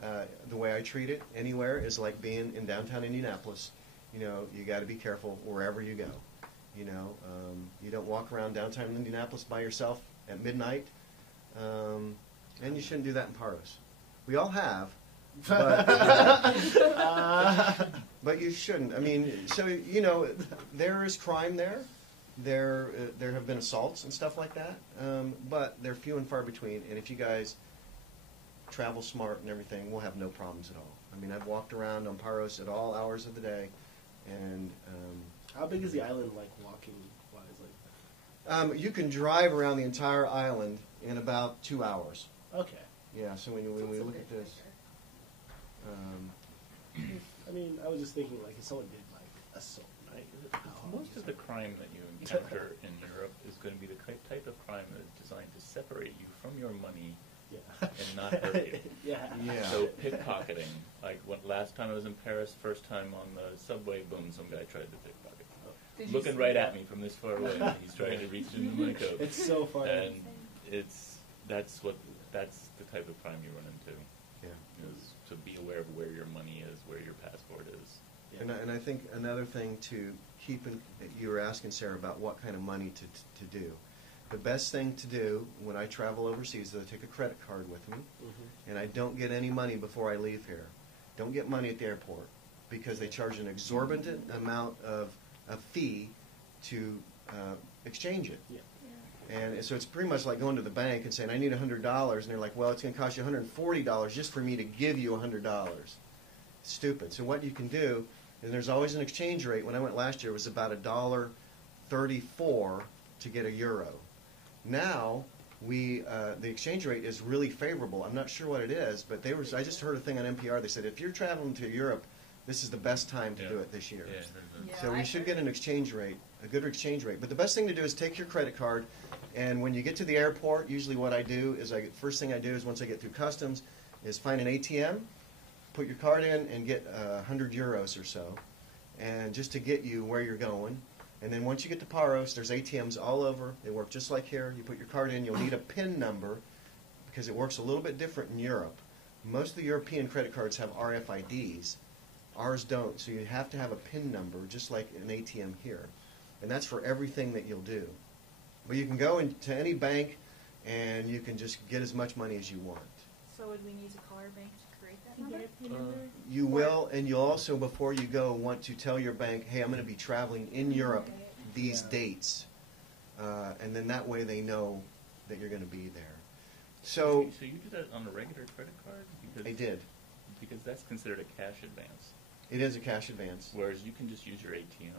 the way I treat it anywhere is like being in downtown Indianapolis. You got to be careful wherever you go. You don't walk around downtown Indianapolis by yourself at midnight, and you shouldn't do that in Paros. We all have. But you shouldn't. I mean, so there is crime there. There have been assaults and stuff like that, but they're few and far between. And if you guys travel smart and everything, we'll have no problems at all. I mean, I've walked around on Paros at all hours of the day, and How big is the island, like walking wise? Like, you can drive around the entire island in about 2 hours. okay. Yeah. So when we look at this. I mean, I was just thinking, like, if someone did like assault, right? Most of the crime that you encounter in Europe is going to be the type of crime that is designed to separate you from your money Yeah. and not hurt you. Yeah. Yeah. So pickpocketing, like last time I was in Paris, first time on the subway, boom, some guy tried to pickpocket. Did you Looking see right that? at me from this far away, he's trying to reach into my coat. It's so funny. And that's the type of crime you run into. Yeah. Is to be aware of where your money is, where your passport is. And I think another thing to keep in, you were asking Sarah about what kind of money to do. The best thing to do when I travel overseas is I take a credit card with me, and I don't get any money before I leave here. Don't get money at the airport because they charge an exorbitant amount of a fee to exchange it. Yeah. And so it's pretty much like going to the bank and saying, I need $100, and they're like, well, it's going to cost you $140 just for me to give you $100. Stupid. So what you can do, and there's always an exchange rate. When I went last year, it was about $1.34 to get a euro. Now, the exchange rate is really favorable. I'm not sure what it is, but I just heard a thing on NPR. They said, if you're traveling to Europe, this is the best time to do it this year. So we should get an exchange rate, a good exchange rate. But the best thing to do is take your credit card, and when you get to the airport, usually what I do is first thing I do is once I get through customs is find an ATM, put your card in, and get 100 euros or so, and just to get you where you're going. And then once you get to Paros, there's ATMs all over. They work just like here. You put your card in. You'll need a PIN number because it works a little bit different in Europe. Most of the European credit cards have RFIDs. Ours don't, so you have to have a PIN number, just like an ATM here. And that's for everything that you'll do. But you can go into any bank, and you can just get as much money as you want. So would we need to call our bank to create that To number? get a PIN number? You will, and you'll also, before you go, want to tell your bank, hey, I'm going to be traveling in Europe these dates. And then that way they know that you're going to be there. So you do that on a regular credit card? I did. Because that's considered a cash advance. It is a cash advance. Whereas you can just use your ATM.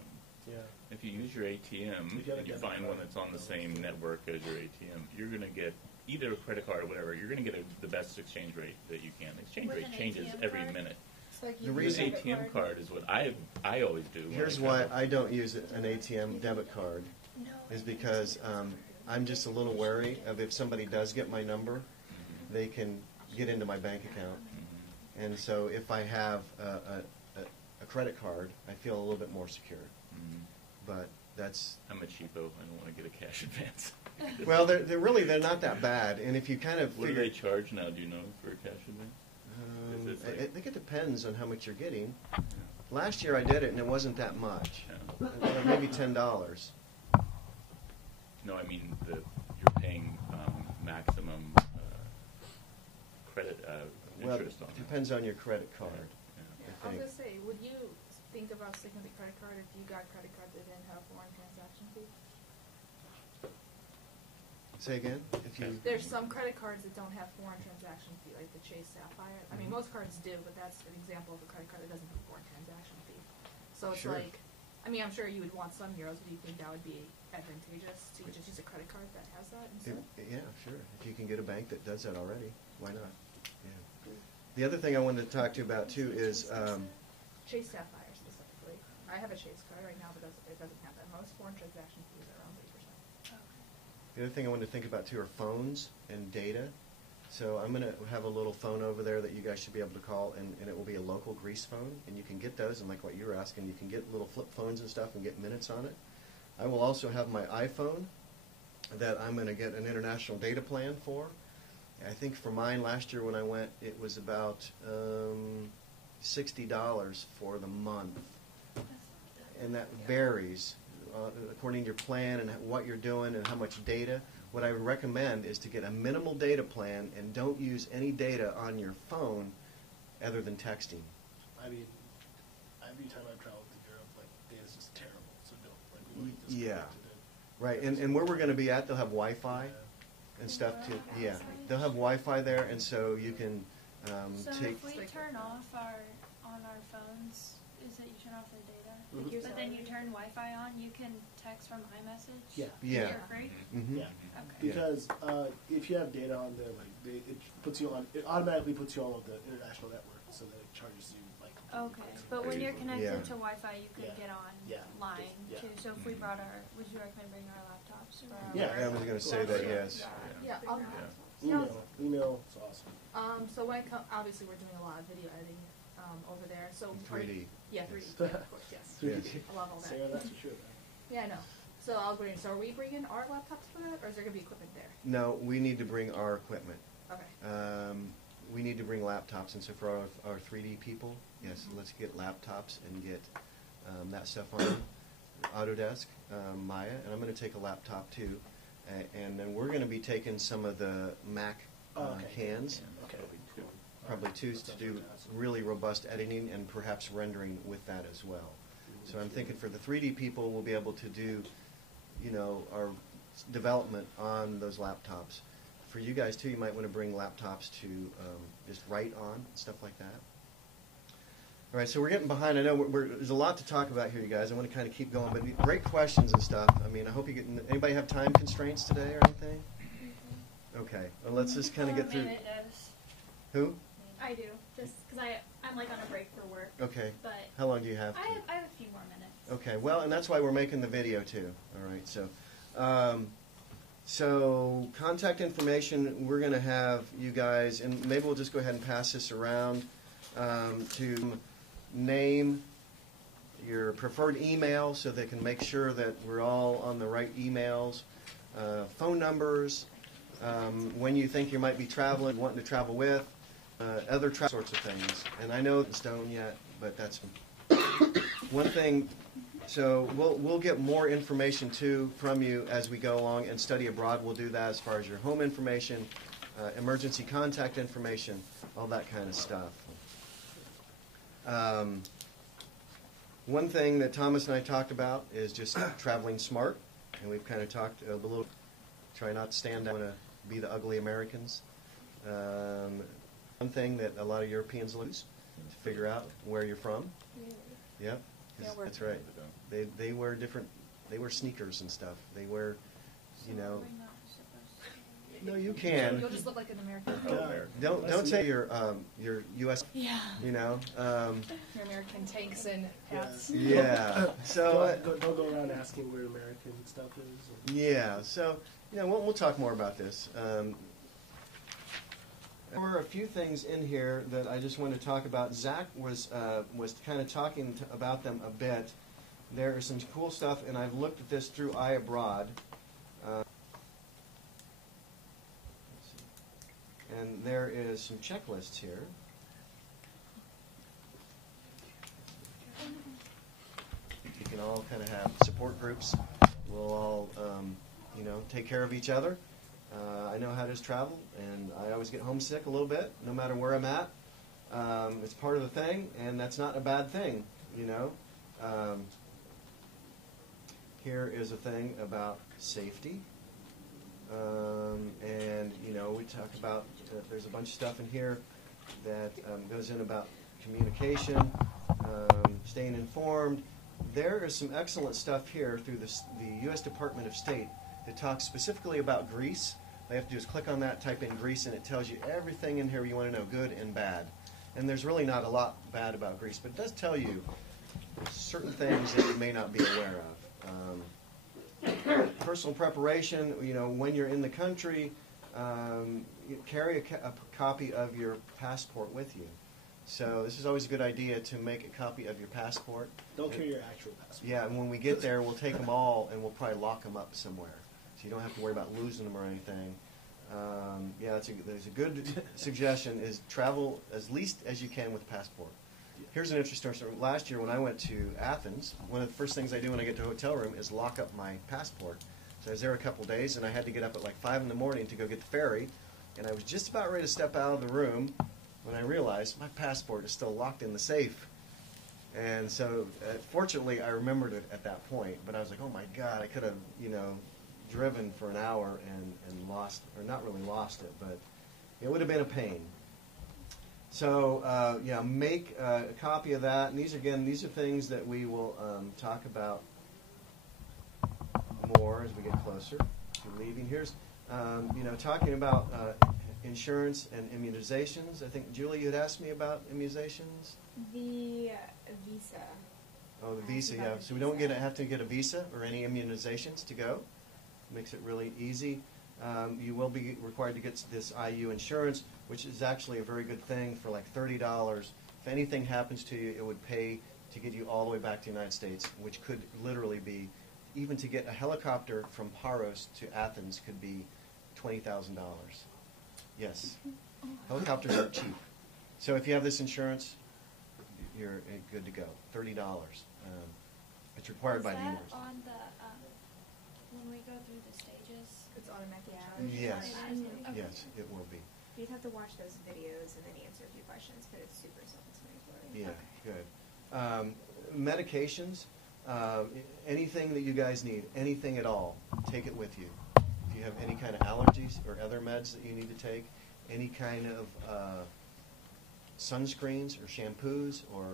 Yeah. If you use your ATM If you have and a you debit find card, one that's on the same network as your ATM, you're going to get either a credit card or whatever. You're going to get the best exchange rate that you can. The exchange With rate an changes ATM every card? minute. It's like The you The reason- use a debit ATM card is what I always do. when Here's I why travel. I don't use an ATM debit card, is because I'm just a little wary of if somebody does get my number, they can get into my bank account. And so if I have a credit card, I feel a little bit more secure. But that's... I'm a cheapo. I don't want to get a cash advance. Well, they're not that bad. And if you kind of What do figure... they charge now, do you know, for a cash advance? Is it I like- think it depends on how much you're getting. Last year I did it, and it wasn't that much. Yeah. Maybe $10. No, I mean, you're paying maximum credit Well, interest on it that. depends on your credit card. Yeah. Yeah, I I was think. gonna say, would you think about sticking with the credit card if you got credit card that didn't have a foreign transaction fee? Say again? If you... There's some credit cards that don't have foreign transaction fee, like the Chase Sapphire. I mean, most cards do, but that's an example of a credit card that doesn't have a foreign transaction fee. So it's Sure. like, I mean, I'm sure you would want some euros, but do you think that would be advantageous to just use a credit card that has that instead? Yeah, sure. If you can get a bank that does that already, why not? Yeah. The other thing I wanted to talk to you about, too, is... Chase Sapphire specifically. I have a Chase card right now, but it doesn't have that. Most foreign transaction fees are around 3%. The other thing I wanted to think about, too, are phones and data. So I'm going to have a little phone over there that you guys should be able to call, and it will be a local grease phone, and you can get those, and like what you were asking, you can get little flip phones and stuff and get minutes on it. I will also have my iPhone that I'm going to get an international data plan for. I think for mine last year when I went, it was about $60 for the month. And that varies according to your plan and what you're doing and how much data. What I would recommend is to get a minimal data plan and don't use any data on your phone other than texting. I mean, every time I've traveled to Europe, like, data's just terrible. So don't, like, really Yeah. disconnect it. Right, and where we're going to be at, they'll have Wi-Fi and stuff too. Yeah, they'll have Wi-Fi there, and so you can So take... if we turn off on our phones, is that you turn off the data? Mhm. But then you turn Wi-Fi on, you can text from iMessage? Yeah. Yeah. You're free? Mhm. Yeah. Okay. Because if you have data on there, like it puts you on, it automatically puts you on with the international network, so that it charges you like. Okay, but when you're connected Yeah. to Wi-Fi, you can Yeah. get on Yeah. line Yeah. too. So if we brought would you recommend bringing our laptops? For our Yeah. I was going to say that, yes. Yeah, I'll, Email, it's awesome. so when obviously we're doing a lot of video editing over there. So 3D. Yeah, 3D. Yeah, of course, yes. Yes. I love all that. Sarah, that's for sure. Yeah, I know. So I'll bring. So are we bringing our laptops for that, or is there gonna be equipment there? No, we need to bring our equipment. Okay. We need to bring laptops, and so for our 3D people, yes, let's get laptops and get that stuff on Autodesk, Maya, and I'm going to take a laptop too, and then we're going to be taking some of the Mac cans, Okay. probably two, to do really robust editing and perhaps rendering with that as well. So I'm thinking for the 3D people, we'll be able to do, you know, our development on those laptops. For you guys too, you might want to bring laptops to just write on, stuff like that. All right, so we're getting behind. I know there's a lot to talk about here, you guys. I want to kind of keep going, but great questions and stuff. I mean, I hope you get. Anybody have time constraints today or anything? Okay, well, let's just kind of get through. Who? I do, just because I'm like on a break for work. Okay. But how long do you have? I have a few more minutes. Okay, well, and that's why we're making the video too. All right, so contact information. We're going to have you guys, and maybe we'll just go ahead and pass this around to name your preferred email so they can make sure that we're all on the right emails, phone numbers, when you think you might be traveling, wanting to travel with, other sorts of things. And I know it's stone yet, but that's one thing. So we'll get more information too from you as we go along, and Study Abroad will do that as far as your home information, emergency contact information, all that kind of stuff. One thing that Thomas and I talked about is just traveling smart, and we've kind of talked a little, try not to stand out, want to be the ugly Americans. One thing that a lot of Europeans lose, to figure out where you're from. Yep, that's right. They wear different, they wear sneakers and stuff. They wear, you know. No, you can. You'll just look like an American. Don't say your U.S. Yeah. You know. Your American tanks and hats. Yeah. So don't go around asking where American stuff is. Yeah. So we'll talk more about this. There were a few things in here that I just wanted to talk about. Zach was kind of talking about them a bit. There is some cool stuff, and I've looked at this through iAbroad. And there is some checklists here. You can all kind of have support groups. We'll all, take care of each other. I know how to travel, and I always get homesick a little bit, no matter where I'm at. It's part of the thing, and that's not a bad thing, Here is a thing about safety. And we talk about, there's a bunch of stuff in here that goes in about communication, staying informed. There is some excellent stuff here through the U.S. Department of State that talks specifically about Greece. All you have to do is click on that, type in Greece, and it tells you everything in here you want to know, good and bad. And there's really not a lot bad about Greece, but it does tell you certain things that you may not be aware of. Personal preparation, when you're in the country, carry a copy of your passport with you. So this is always a good idea to make a copy of your passport. Don't carry your actual passport. Yeah, and when we get there, we'll take them all and we'll probably lock them up somewhere. So you don't have to worry about losing them or anything. There's a good suggestion is travel as least as you can with a passport. Here's an interesting story. Last year when I went to Athens, one of the first things I do when I get to a hotel room is lock up my passport. So I was there a couple days, and I had to get up at like 5 in the morning to go get the ferry, and I was just about ready to step out of the room when I realized my passport is still locked in the safe. And so fortunately I remembered it at that point, but I was like, oh my God, I could have, driven for an hour and lost, or not really lost it, but it would have been a pain. So, make a copy of that. And these are things that we will talk about more as we get closer to leaving. Here's, talking about insurance and immunizations. I think, Julie, you had asked me about immunizations? The visa. Oh, the visa, yeah. So we don't have to get a visa or any immunizations to go. Makes it really easy. You will be required to get this IU insurance, which is actually a very good thing for like $30. If anything happens to you, it would pay to get you all the way back to the United States, which could literally be, even to get a helicopter from Paros to Athens could be $20,000. Yes. Helicopters are cheap. So if you have this insurance, you're good to go. $30. It's required by the university. Is that on the, when we go through the stages? It's automatically Yes. Okay. Yes, it will be. You'd have to watch those videos and then answer a few questions, but it's super self-explanatory. Yeah, good. Medications, anything that you guys need, anything at all, take it with you. you have any kind of allergies or other meds that you need to take, any kind of sunscreens or shampoos or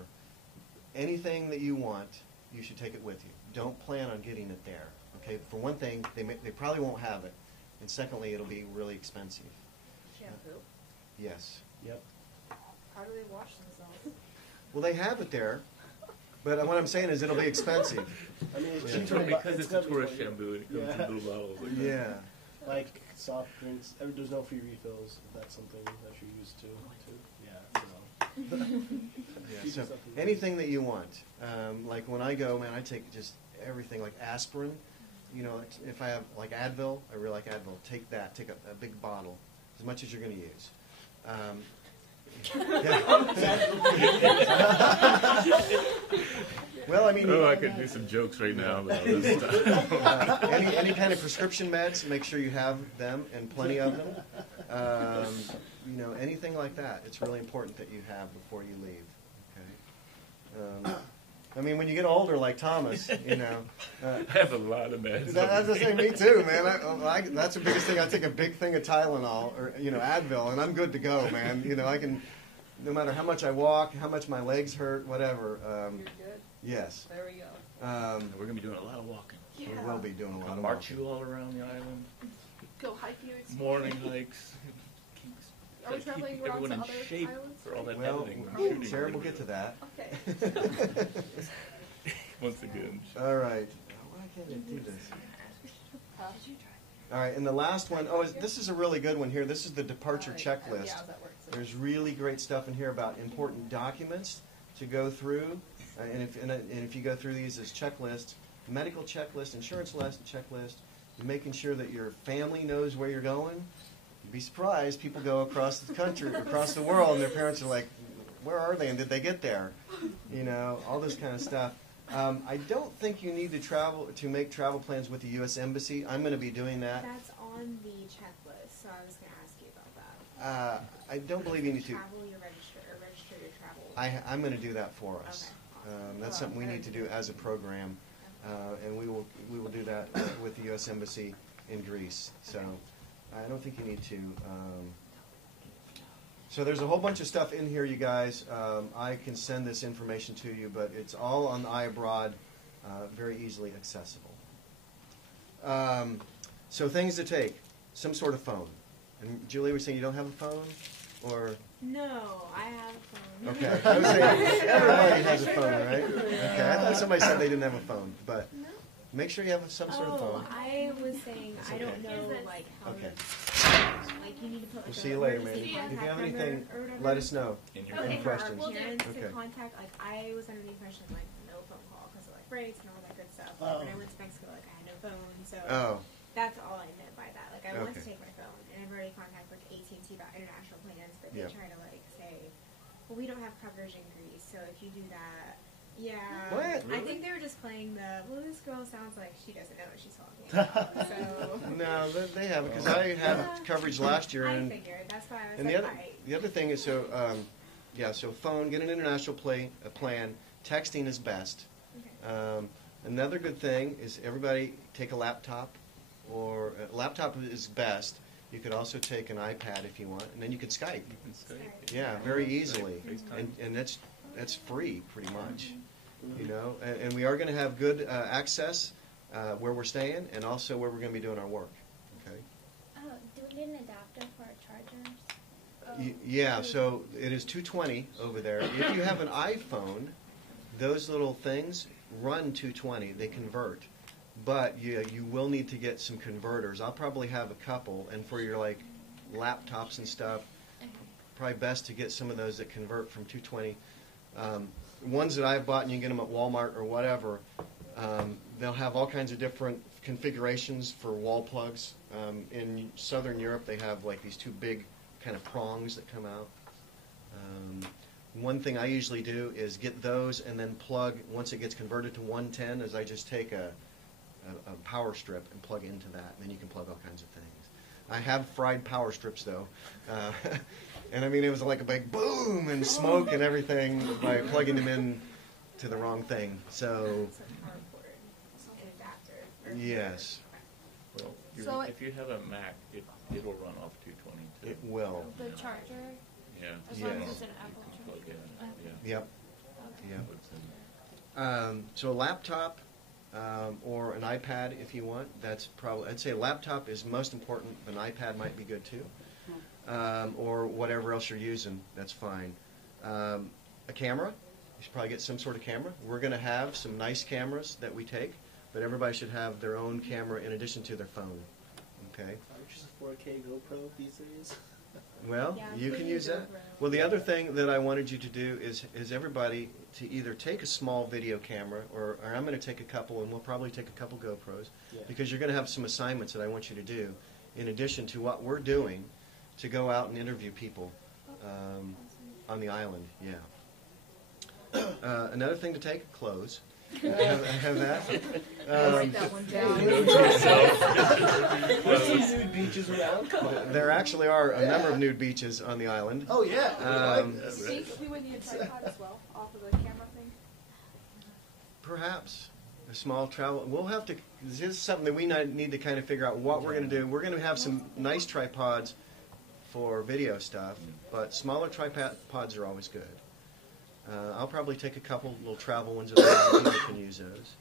anything that you want, you should take it with you. Don't plan on getting it there. Okay. For one thing, they probably won't have it, and secondly, it'll be really expensive. Shampoo. Yes. Yep. How do they wash themselves? Well, they have it there, but what I'm saying is it'll be expensive. I mean, it's Yeah. cheaper, but Because it's a gonna be tourist funny. shampoo, it comes Yeah. in little bottles. Like that. Yeah. Like soft drinks, there's no free refills. If that's something that you're used to. Yeah. So. Yeah, so anything that you want. Like when I go, man, I take just everything, like aspirin. You know, if I have like Advil, I really like Advil. Take that. Take a big bottle, as much as you're going to use. Well, I mean, Oh, I could do some jokes right now about this stuff. any kind of prescription meds, make sure you have them and plenty of them. You know, anything like that, it's really important that you have before you leave. Okay. I mean, when you get older, like Thomas, you know. I have a lot of meds. That's the same. Me too, man. That's the biggest thing. I take a big thing of Tylenol or Advil, and I'm good to go, man. You know, I can, no matter how much I walk, how much my legs hurt, whatever. You're good. Yes. There we go. We're going to be doing a lot of walking. We will be doing a lot I'll of march walking. you all around the island. Go hiking. Morning hikes. Are we Keep traveling around everyone to in other shape islands? for all that Well, editing and shooting. Sarah, we'll get to that. Okay. Once again. All right. Why can't I do this? All right, and the last one, this is a really good one here. This is the departure checklist. Yeah, how's that work? There's really great stuff in here about important documents to go through. And if you go through these as checklists, medical checklist, insurance checklist, making sure that your family knows where you're going. You'd be surprised, people go across the country, across the world, and their parents are like, where are they and did they get there? You know, all this kind of stuff. I don't think you need to make travel plans with the U.S. Embassy. I'm going to be doing that. That's on the checklist, so I was going to ask you about that. I don't believe you need to. Travel your register your travel. I'm going to do that for us. Okay. That's something we need to do as a program, and we will do that with the U.S. Embassy in Greece. So I don't think you need to. So there's a whole bunch of stuff in here, you guys. I can send this information to you, but it's all on the iAbroad, very easily accessible. So things to take, some sort of phone. And Julie was saying you don't have a phone, or? No, I have a phone. Okay, I was saying everybody has a phone, right? Okay, I thought somebody said they didn't have a phone, but make sure you have some sort of phone. I was saying It's I don't okay. know like how Okay. like you need to put like We'll see you later, man. emergency If you contact have number anything, or whatever. let us know. In your Any Okay, for our questions? parents Okay. to contact, like I was under the impression like no phone call because of like breaks and all that good stuff. Oh. When I went to Mexico, like I had no phone, so Oh, that's all I meant by that. Like I want to Okay. take my phone, and I've already contacted like AT&T about international plans, but Yep. they try to like say, well, we don't have coverage in Greece, so if you do that. Yeah, What? I think they were just playing the. Well, this girl sounds like she doesn't know what she's talking about. So no, they haven't, because I had coverage last year, I and figured that's why I was and like, the other thing is so phone, get an international plan. Texting is best. Okay. Another good thing is everybody take a laptop, or a laptop is best. You could also take an iPad if you want, and then you could Skype. You can Skype. Yeah, very easily, FaceTime. and that's free pretty much. You know, and we are going to have good access where we're staying, and also where we're going to be doing our work. Okay. Oh, do we need an adapter for our chargers? Yeah, so it is 220 over there. If you have an iPhone, those little things run 220. They convert. But you will need to get some converters. I'll probably have a couple. And for your like laptops and stuff, probably best to get some of those that convert from 220. Ones that I've bought, and you can get them at Walmart or whatever, they'll have all kinds of different configurations for wall plugs. In Southern Europe, they have like these two big kind of prongs that come out. One thing I usually do is get those and then plug, once it gets converted to 110, is I just take a power strip and plug into that, and then you can plug all kinds of things. I have fried power strips, though. And I mean, it was like a big boom and smoke and everything by plugging them in to the wrong thing. So, It's a power cord, an adapter. yes. Well, So if you have a Mac, it'll run off 220 too. It will. The charger, Yeah. as long Yes. as it's an Apple Plug charger. in. Yeah. Yep. Okay. Yep. What's in- So a laptop or an iPad if you want. That's probably, I'd say a laptop is most important. An iPad might be good too. Or whatever else you're using, that's fine. A camera, you should probably get some sort of camera. We're going to have some nice cameras that we take, but everybody should have their own camera in addition to their phone. Okay? Which is a 4K GoPro these days. Well, Yeah, you can including use that. GoPro. Well, the other thing that I wanted you to do is everybody to either take a small video camera, or I'm going to take a couple, and we'll probably take a couple GoPros, Yeah. because you're going to have some assignments that I want you to do, in addition to what we're doing, to go out and interview people on the island. Yeah. Another thing to take, clothes. I have that. I'll write that one down. There's some nude beaches around. Come on. There actually are a number of nude beaches on the island. Oh yeah. I like Do you this. think we would need a tripod as well, off of the camera thing? Perhaps a small travel. We'll have to. This is something that we need to kind of figure out what we're going to do. We're going to have some nice tripods for video stuff, but smaller tripods are always good. I'll probably take a couple little travel ones that people can use those.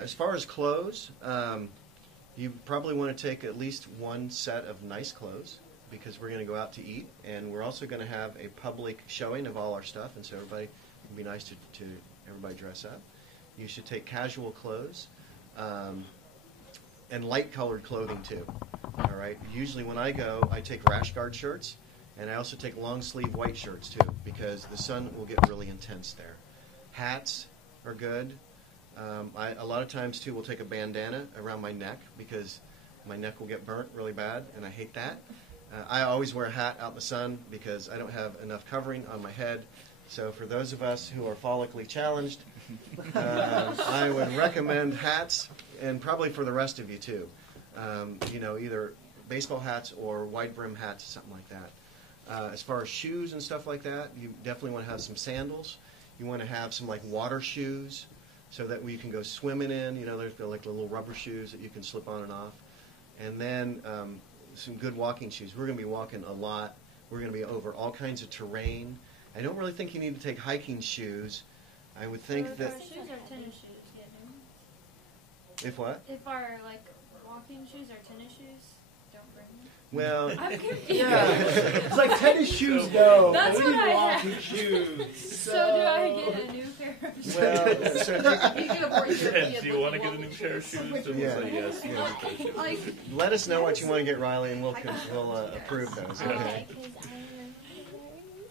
As far as clothes, you probably want to take at least one set of nice clothes, because we're going to go out to eat, and we're also going to have a public showing of all our stuff, and so everybody, it'd be nice to everybody dress up. You should take casual clothes, and light colored clothing too. All right. Usually when I go, I take rash guard shirts, and I also take long sleeve white shirts too, because the sun will get really intense there. Hats are good. A lot of times too, we'll take a bandana around my neck, because my neck will get burnt really bad, and I hate that. I always wear a hat out in the sun because I don't have enough covering on my head. So for those of us who are follically challenged, I would recommend hats, and probably for the rest of you too. Either baseball hats or wide brim hats, something like that. As far as shoes and stuff like that, you definitely want to have some sandals. You want to have some like water shoes, so that you can go swimming in. There's like the little rubber shoes that you can slip on and off. And then some good walking shoes. We're going to be walking a lot. We're going to be over all kinds of terrain. I don't really think you need to take hiking shoes. I would think that... Our shoes are tennis shoes, yeah. If what? If our, walking shoes are tennis shoes, don't bring them. Well... I'm confused. Yeah. It's like tennis shoes, no. That's We what need I walking have. shoes. So do I get a new pair of shoes? Well, so You can afford your Depends. Do you want to get a new pair of shoes? And we'll Yeah. say yes. You want a pair of shoes. Like, let us know what you want to get, Riley, and we'll approve those. Okay.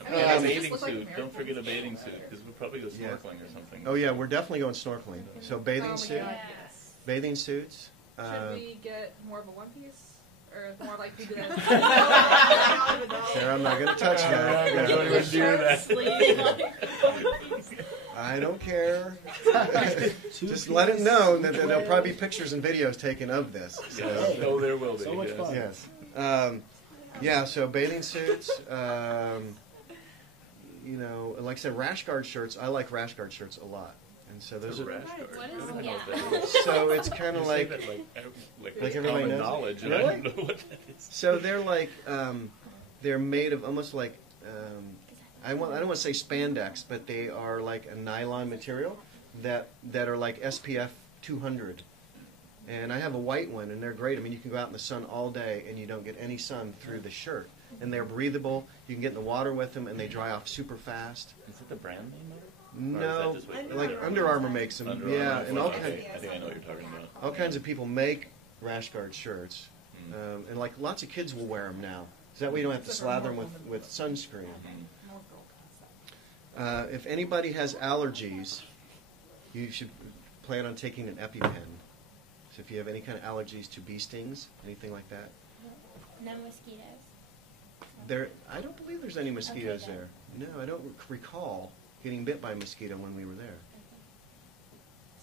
Okay, 'cause I mean, a Just bathing look like suit. American Don't forget a bathing suit, because we'll probably go Yeah. snorkeling or something. Oh yeah, we're definitely going snorkeling. So bathing Oh my suit, God. Yes. bathing suits. should we get more of a one piece? Or more like we do that? Sarah, I'm not going to touch that. Yeah, don't even do that. Sleeve, like, I don't care. Just let it know that there'll probably be pictures and videos taken of this. So, Yeah. Oh, there will be. So much yes. fun. yes. Yeah, so bathing suits. Like I said, rash guard shirts. I like rash guard shirts a lot. And so those A are... rash guard. What I is- don't know yeah. what that is. So it's kind You of say like... that like everybody common knows it? knowledge, and I Really? don't know what that is. So they're like... they're made of almost like... I don't want to say spandex, but they are like a nylon material that are like SPF 200. And I have a white one, and they're great. I mean, you can go out in the sun all day, and you don't get any sun through the shirt. And they're breathable. You can get in the water with them, and they dry off super fast. Is it the brand name of it? No, Or is that just what- like Under Armour makes them. Under Yeah, Armour. and all, Okay, I think I know what you're talking about. all kinds of people make rash guard shirts. Mm. And like lots of kids will wear them now. So that way you don't have to slather them with sunscreen. Mm. more girl concept. If anybody has allergies, you should plan on taking an EpiPen. So if you have any kind of allergies to bee stings, anything like that, No mosquitoes. I don't believe there's any mosquitoes Okay, there. No, I don't recall getting bit by a mosquito when we were there.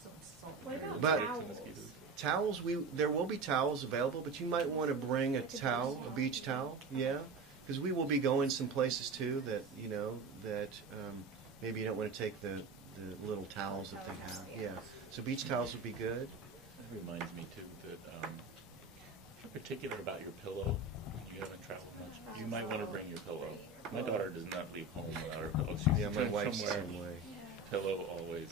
So salt. What about But- towels? Mosquitoes. Towels, there will be towels available, but you might want to bring a towel, a beach towel, yeah, because we will be going some places too that maybe you don't want to take the little towels that they have, yeah. So beach towels would be good. That reminds me too that particular about your pillow when you haven't traveled much? You might want to bring your pillow. My daughter does not leave home without her pillow. She's Yeah, my wife's the somewhere, same way. pillow always,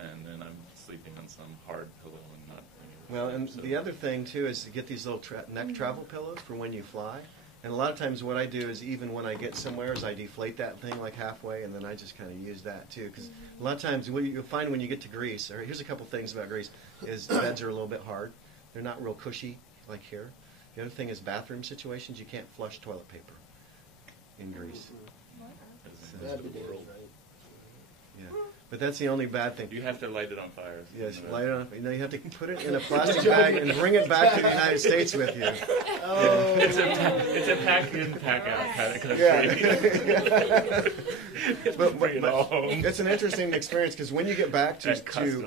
and then I'm sleeping on some hard pillow and not. Well, and the other thing too is to get these little neck travel pillows for when you fly. And a lot of times what I do is even when I get somewhere is I deflate that thing like halfway, and then I just kind of use that too. Because a lot of times what you'll find when you get to Greece, or here's a couple things about Greece, is beds are a little bit hard. They're not real cushy like here. The other thing is bathroom situations. You can't flush toilet paper in Greece. That'd be dangerous, right? Yeah. But that's the only bad thing. You have to light it on fire. Yes, light it on. You have to put it in a plastic bag and bring it back to the United States with you. Oh. It's a pack in, pack out kind of country. Yeah. but Bring it all home. it's an interesting experience because when you get back to At customs,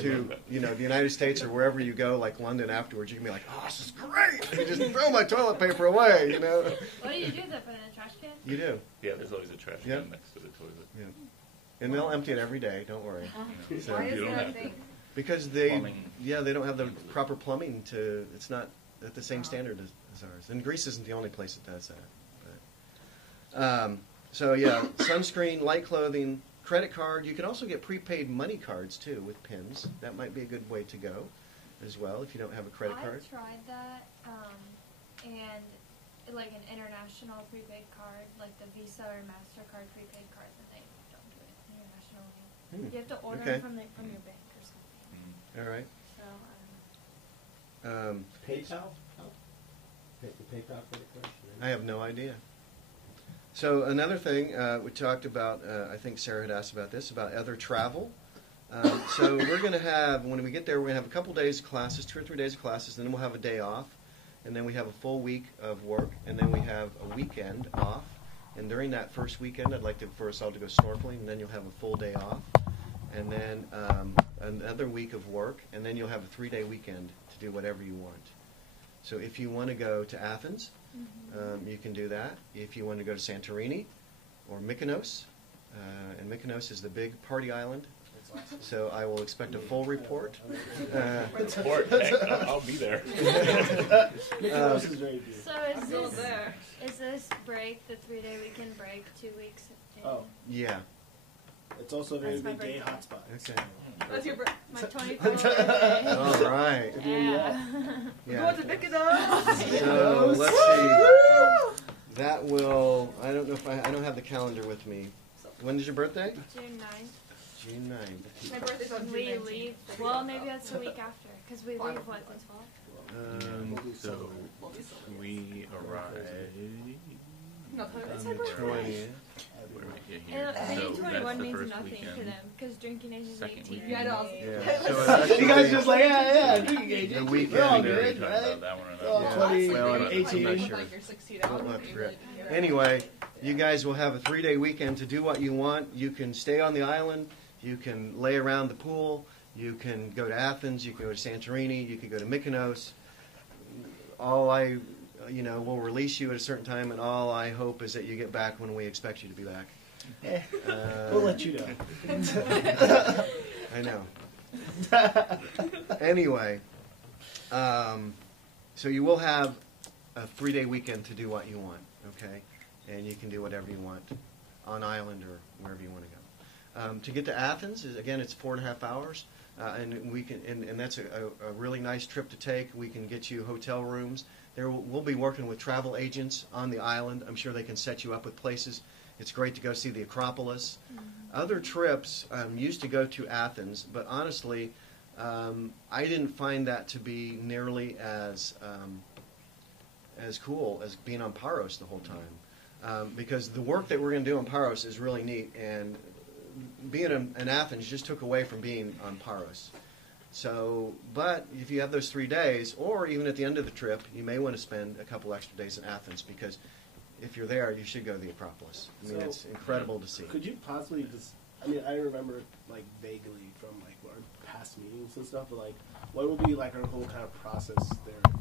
the United States or wherever you go, like London afterwards, you can be like, oh, this is great. You just throw my toilet paper away, What do you do? Is that put in a trash can? You do. Yeah, there's always a trash can Yep. next to the toilet. Yeah. And they'll empty it every day. Don't worry. So, Why is you don't that a have to. thing? because they Plumbing. they don't have the proper plumbing to. It's not at the same standard as ours. And Greece isn't the only place that does that. But, so yeah, sunscreen, light clothing, credit card. You can also get prepaid money cards too with pins. That might be a good way to go, as well if you don't have a credit card. I tried that, and like an international prepaid card, like the Visa or MasterCard prepaid cards, and they don't do it internationally. You have to order Okay. them from your bank or something. All right. So I don't know. PayPal? The PayPal credit card? I have no idea. So another thing we talked about, I think Sarah had asked about this, about other travel. So we're going to have, when we get there, we're going to have a couple days of classes, 2 or 3 days of classes, and then we'll have a day off, and then we have a full week of work, and then we have a weekend off. And during that first weekend, I'd like for us all to go snorkeling, and then you'll have a full day off, and then another week of work, and then you'll have a 3-day weekend to do whatever you want. So if you want to go to Athens, you can do that. If you want to go to Santorini or Mykonos, and Mykonos is the big party island, so I will expect a full report. Report. Heck, I'll be there. Mykonos is very beautiful. So is this break, the 3-day weekend break, 2 weeks? In Oh. Yeah. It's also a very That's my big gay birthday. hotspot. Okay. That's your birthday. My 24th birthday. All right. Yeah. Yeah. Going to Mykonos. So let's see. That will. I don't know if I don't have the calendar with me. When is your birthday? June 9th. June 9th. My birthday's on June We 19th. leave. Well, maybe that's the week after, because we leave what, the 12th? So we arrive. No, it's On my the birthday. 20th. Where am I getting And here? being So 21 that's the means first nothing weekend. to them, because drinking age is Second 18. weekend. Yeah, I know. Yeah. So that's You guys the- just like, yeah, drinking age. The We're all weekend. Are you good, talking right? about that one or Oh, that one? 20, Well, I'm 18. not sure. Like you're 16 Don't hours. look for it. Anyway, you guys will have a 3-day weekend to do what you want. You can stay on the island. You can lay around the pool. You can go to Athens. You can go to Santorini. You can go to Mykonos. We'll release you at a certain time, and all I hope is that you get back when we expect you to be back. We'll let you know. I know. Anyway, so you will have a 3-day weekend to do what you want, okay? And you can do whatever you want on island or wherever you want to go. To get to Athens, it's 4.5 hours, and we can, and that's a really nice trip to take. We can get you hotel rooms. We'll be working with travel agents on the island. I'm sure they can set you up with places. It's great to go see the Acropolis. Other trips used to go to Athens, but honestly, I didn't find that to be nearly as cool as being on Paros the whole time, because the work that we're going to do on Paros is really neat, and being in Athens just took away from being on Paros. So, but if you have those 3 days, or even at the end of the trip, you may want to spend a couple extra days in Athens, because if you're there, you should go to the Acropolis. I mean, So, it's incredible to see. Could you possibly just, I remember like vaguely from like our past meetings and stuff, but like what will be like our whole kind of process there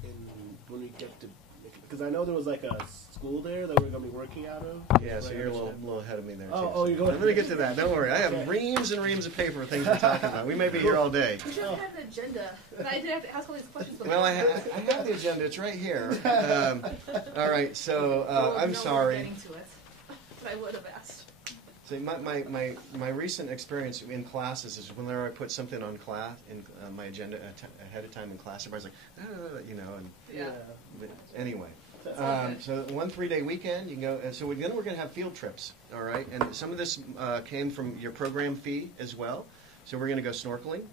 when we get to Mykonos? because I know there was like a school there that we're going to be working out of. Yeah, so you're a little ahead of me there, too. Oh, you're going. Let me get to that. Don't worry. I have reams and reams of paper of things we're talking about. We may be here all day. We should have had an agenda. But I did have to ask all these questions. Well, I have the agenda. It's right here. All right, so I'm No, sorry. We're getting to it, but I would have asked. See, my recent experience in classes is whenever I put something on class in my agenda ahead of time in class, everybody's like, you know. And Yeah. but anyway, good. so 1 3-day weekend, you can go. So then we're going to have field trips, all right? And some of this came from your program fee as well. So we're going to go snorkeling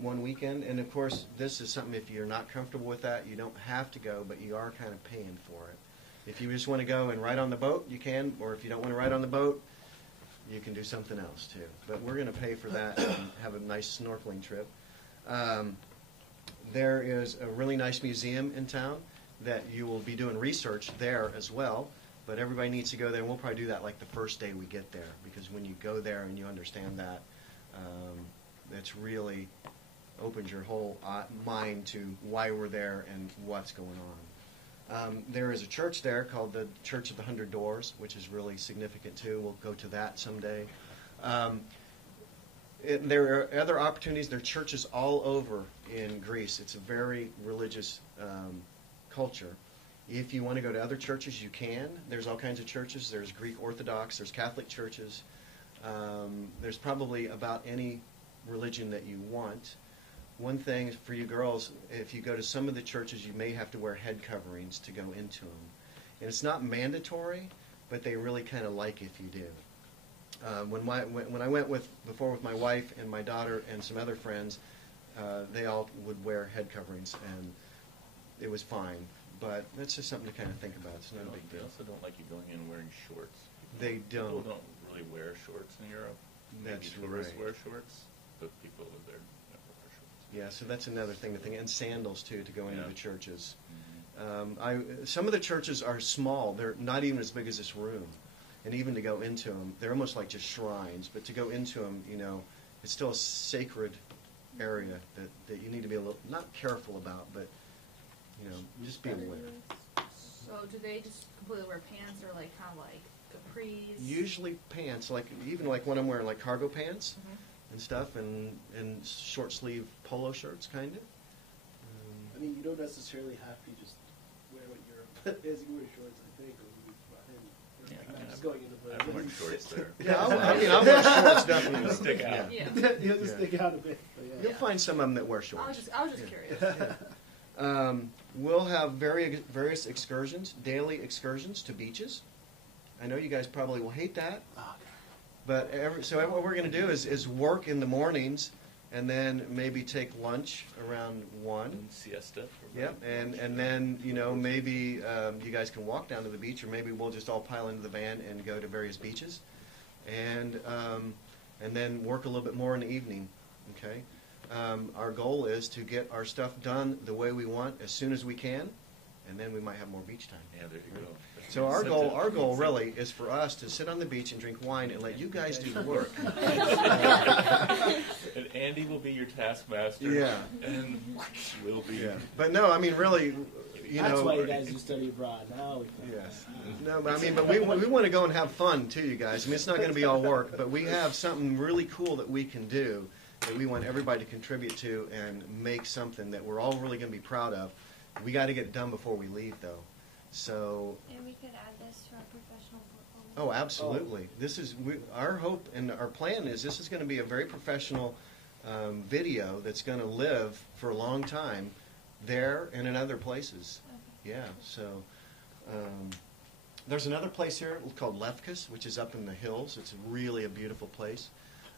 1 weekend, and of course, this is something if you're not comfortable with that, you don't have to go, but you are kind of paying for it. If you just want to go and ride on the boat, you can, or if you don't want to ride on the boat, you can do something else too. But we're going to pay for that and have a nice snorkeling trip. There is a really nice museum in town that you will be doing research there as well. But everybody needs to go there, and we'll probably do that like the first day we get there, because when you go there and you understand that, it's really opens your whole mind to why we're there and what's going on. There is a church there called the Church of the 100 Doors, which is really significant too. We'll go to that someday. There are other opportunities. There are churches all over in Greece. It's a very religious culture. If you want to go to other churches, you can. There's all kinds of churches. There's Greek Orthodox. There's Catholic churches. There's probably about any religion that you want. One thing for you girls, if you go to some of the churches, you may have to wear head coverings to go into them. And it's not mandatory, but they really kind of like if you do. When I went before with my wife and my daughter and some other friends, they all would wear head coverings, and it was fine. But that's just something to kind of think about. It's not a big They deal. also don't like you going in wearing shorts. They don't. People don't really wear shorts in Europe. That's Maybe tourists right. wear shorts, but people live there never wear shorts. Yeah, so that's another thing to think. And sandals, too, to go into Yeah. the churches. Some of the churches are small. They're not even as big as this room. And even to go into them, they're almost like just shrines. But to go into them, you know, it's still a sacred area that you need to be a little, not careful about, but, you know, just be aware. So do they just completely wear pants or like kind of like capris? Usually pants, like even like when I'm wearing like cargo pants Mhm. and stuff, and short sleeve polo shirts, kind of. I mean, you don't necessarily have to just wear what you're as you wear shorts, I think, or we brought in. Yeah, Like, I mean, just going into the I've worn shorts there. Yeah, I'll wear shorts definitely. Stick out. Yeah. Yeah. you have to Yeah. stick out a bit. But yeah. You'll find some of them that wear I was shorts. just curious. We'll have various excursions, daily excursions to beaches. I know you guys probably will hate that, but what we're going to do is work in the mornings, and then maybe take lunch around 1. And siesta. For Yep, and then, you know, maybe you guys can walk down to the beach, or maybe we'll just all pile into the van and go to various beaches, and then work a little bit more in the evening, okay? Our goal is to get our stuff done the way we want as soon as we can, and then we might have more beach time. Yeah, there you go. So our goal really is for us to sit on the beach and drink wine and let you guys do the work. And Andy will be your taskmaster. Yeah. And we'll be. Yeah, but no, I mean really, you That's know. why you guys do study abroad. Now we can. Yes. No, but I mean, but we want to go and have fun too, you guys. I mean, it's not going to be all work, but we have something really cool that we can do that we want everybody to contribute to and make something that we're all really going to be proud of. We got to get it done before we leave, though. So. And we could add this to our professional portfolio. Oh, absolutely. This is our hope and our plan is this is going to be a very professional video that's going to live for a long time there and in other places. Okay. Yeah, so there's another place here called Lefkas, which is up in the hills. It's really a beautiful place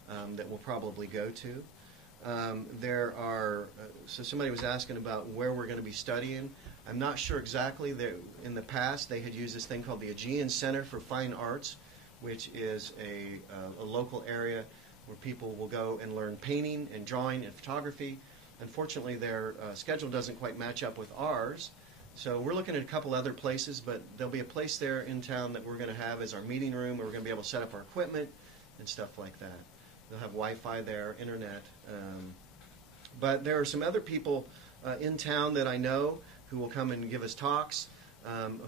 that we'll probably go to. There are, so somebody was asking about where we're going to be studying. I'm not sure exactly. In the past, they had used this thing called the Aegean Center for Fine Arts, which is a local area where people will go and learn painting and drawing and photography. Unfortunately, their schedule doesn't quite match up with ours. So we're looking at a couple other places, but there'll be a place there in town that we're going to have as our meeting room where we're going to be able to set up our equipment and stuff like that. They'll have Wi-Fi there, internet. But there are some other people in town that I know who will come and give us talks.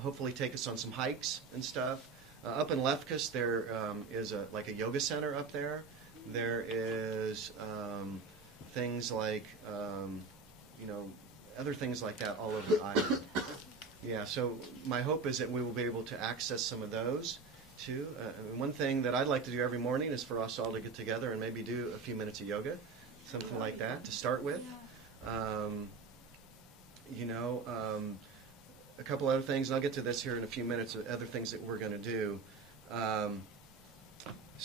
Hopefully take us on some hikes and stuff. Up in Lefkis, there is like a yoga center up there. There is things like, other things like that all over the island. Yeah, so my hope is that we will be able to access some of those too. One thing that I'd like to do every morning is for us all to get together and maybe do a few minutes of yoga, something like that to start with. A couple other things, and I'll get to this here in a few minutes, other things that we're going to do. We're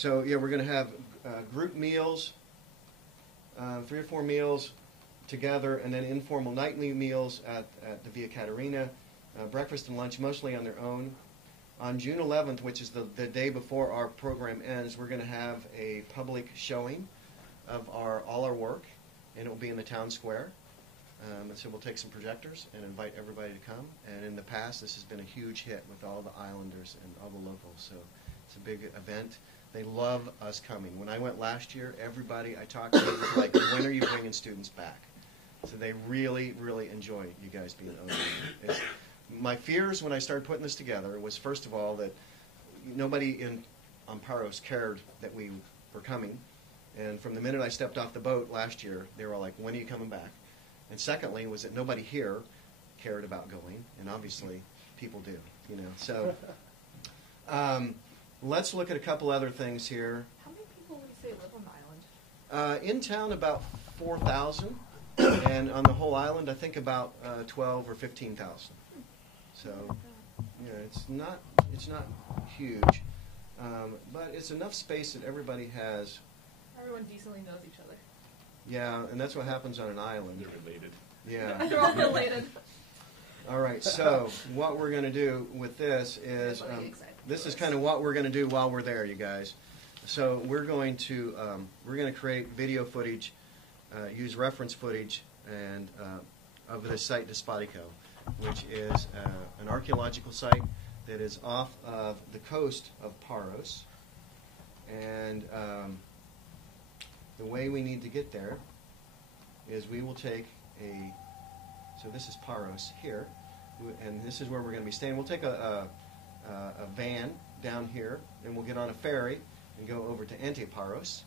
going to have group meals, 3 or 4 meals together, and then informal nightly meals at the Via Caterina, breakfast and lunch mostly on their own. On June 11th, which is the day before our program ends, we're going to have a public showing of all our work, and it will be in the town square. And so we'll take some projectors and invite everybody to come. And in the past, this has been a huge hit with all the islanders and all the locals. So it's a big event. They love us coming. When I went last year, everybody I talked to was like, when are you bringing students back? So they really, really enjoy you guys being over. My fears when I started putting this together was, first of all, that nobody on Paros cared that we were coming. And from the minute I stepped off the boat last year, they were all like, when are you coming back? And secondly was that nobody here cared about going, and obviously people do, So let's look at a couple other things here. How many people would you say live on the island? In town, about 4,000, and on the whole island, I think about 12 or 15,000. So, it's not huge, but it's enough space that everybody has. Everyone decently knows each other. Yeah, and that's what happens on an island. They're related. Yeah. They're all related. All right, so what we're going to do with this is, this is kind of what we're going to do while we're there, you guys. So we're going to create video footage, use reference footage, and of this site, Despatico, which is an archaeological site that is off of the coast of Paros, and the way we need to get there is we will take so this is Paros here, and this is where we're going to be staying. We'll take a van down here, and we'll get on a ferry and go over to Antiparos,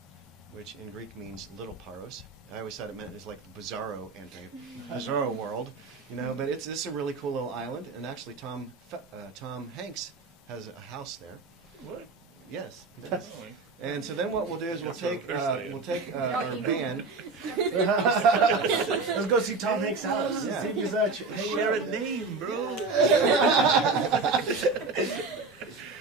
which in Greek means little Paros. I always thought it meant it's like the bizarro world, but this is a really cool little island, and actually Tom Hanks has a house there. What? Yes. And so then what we'll do is we'll take our van. Let's go see Tom Hanks' house. Yeah. See if he's Share a name, bro.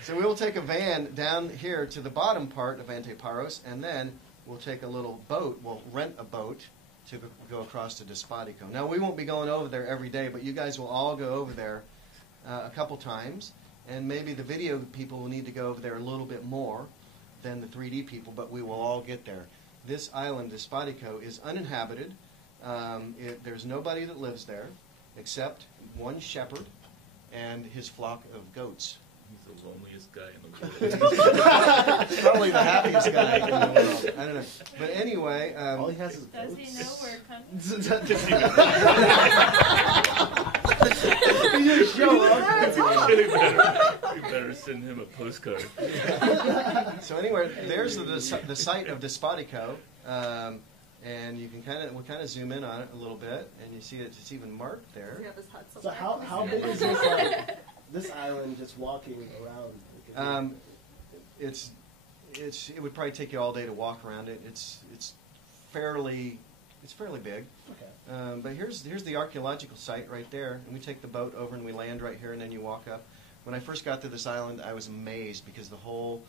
So we will take a van down here to the bottom part of Antiparos, and then we'll take a little boat. We'll rent a boat to go across to Despatico. Now, we won't be going over there every day, but you guys will all go over there a couple times, and maybe the video people will need to go over there a little bit more than the 3D people, but we will all get there. This island, Despatico, is uninhabited. There's nobody that lives there except one shepherd and his flock of goats. He's the loneliest guy in the world. Probably the happiest guy in the world. I don't know. But anyway... all he has is Does goats. he know we're coming? You just show up. You better send him a postcard. So anyway, there's the site of Despatico, and you can we'll kind of zoom in on it a little bit, and you see it's even marked there. Yeah, this hut So how big is this island just walking around? It would probably take you all day to walk around it. It's fairly big. Okay. But here's the archaeological site right there, and we take the boat over and we land right here, and then you walk up. When I first got to this island, I was amazed because the whole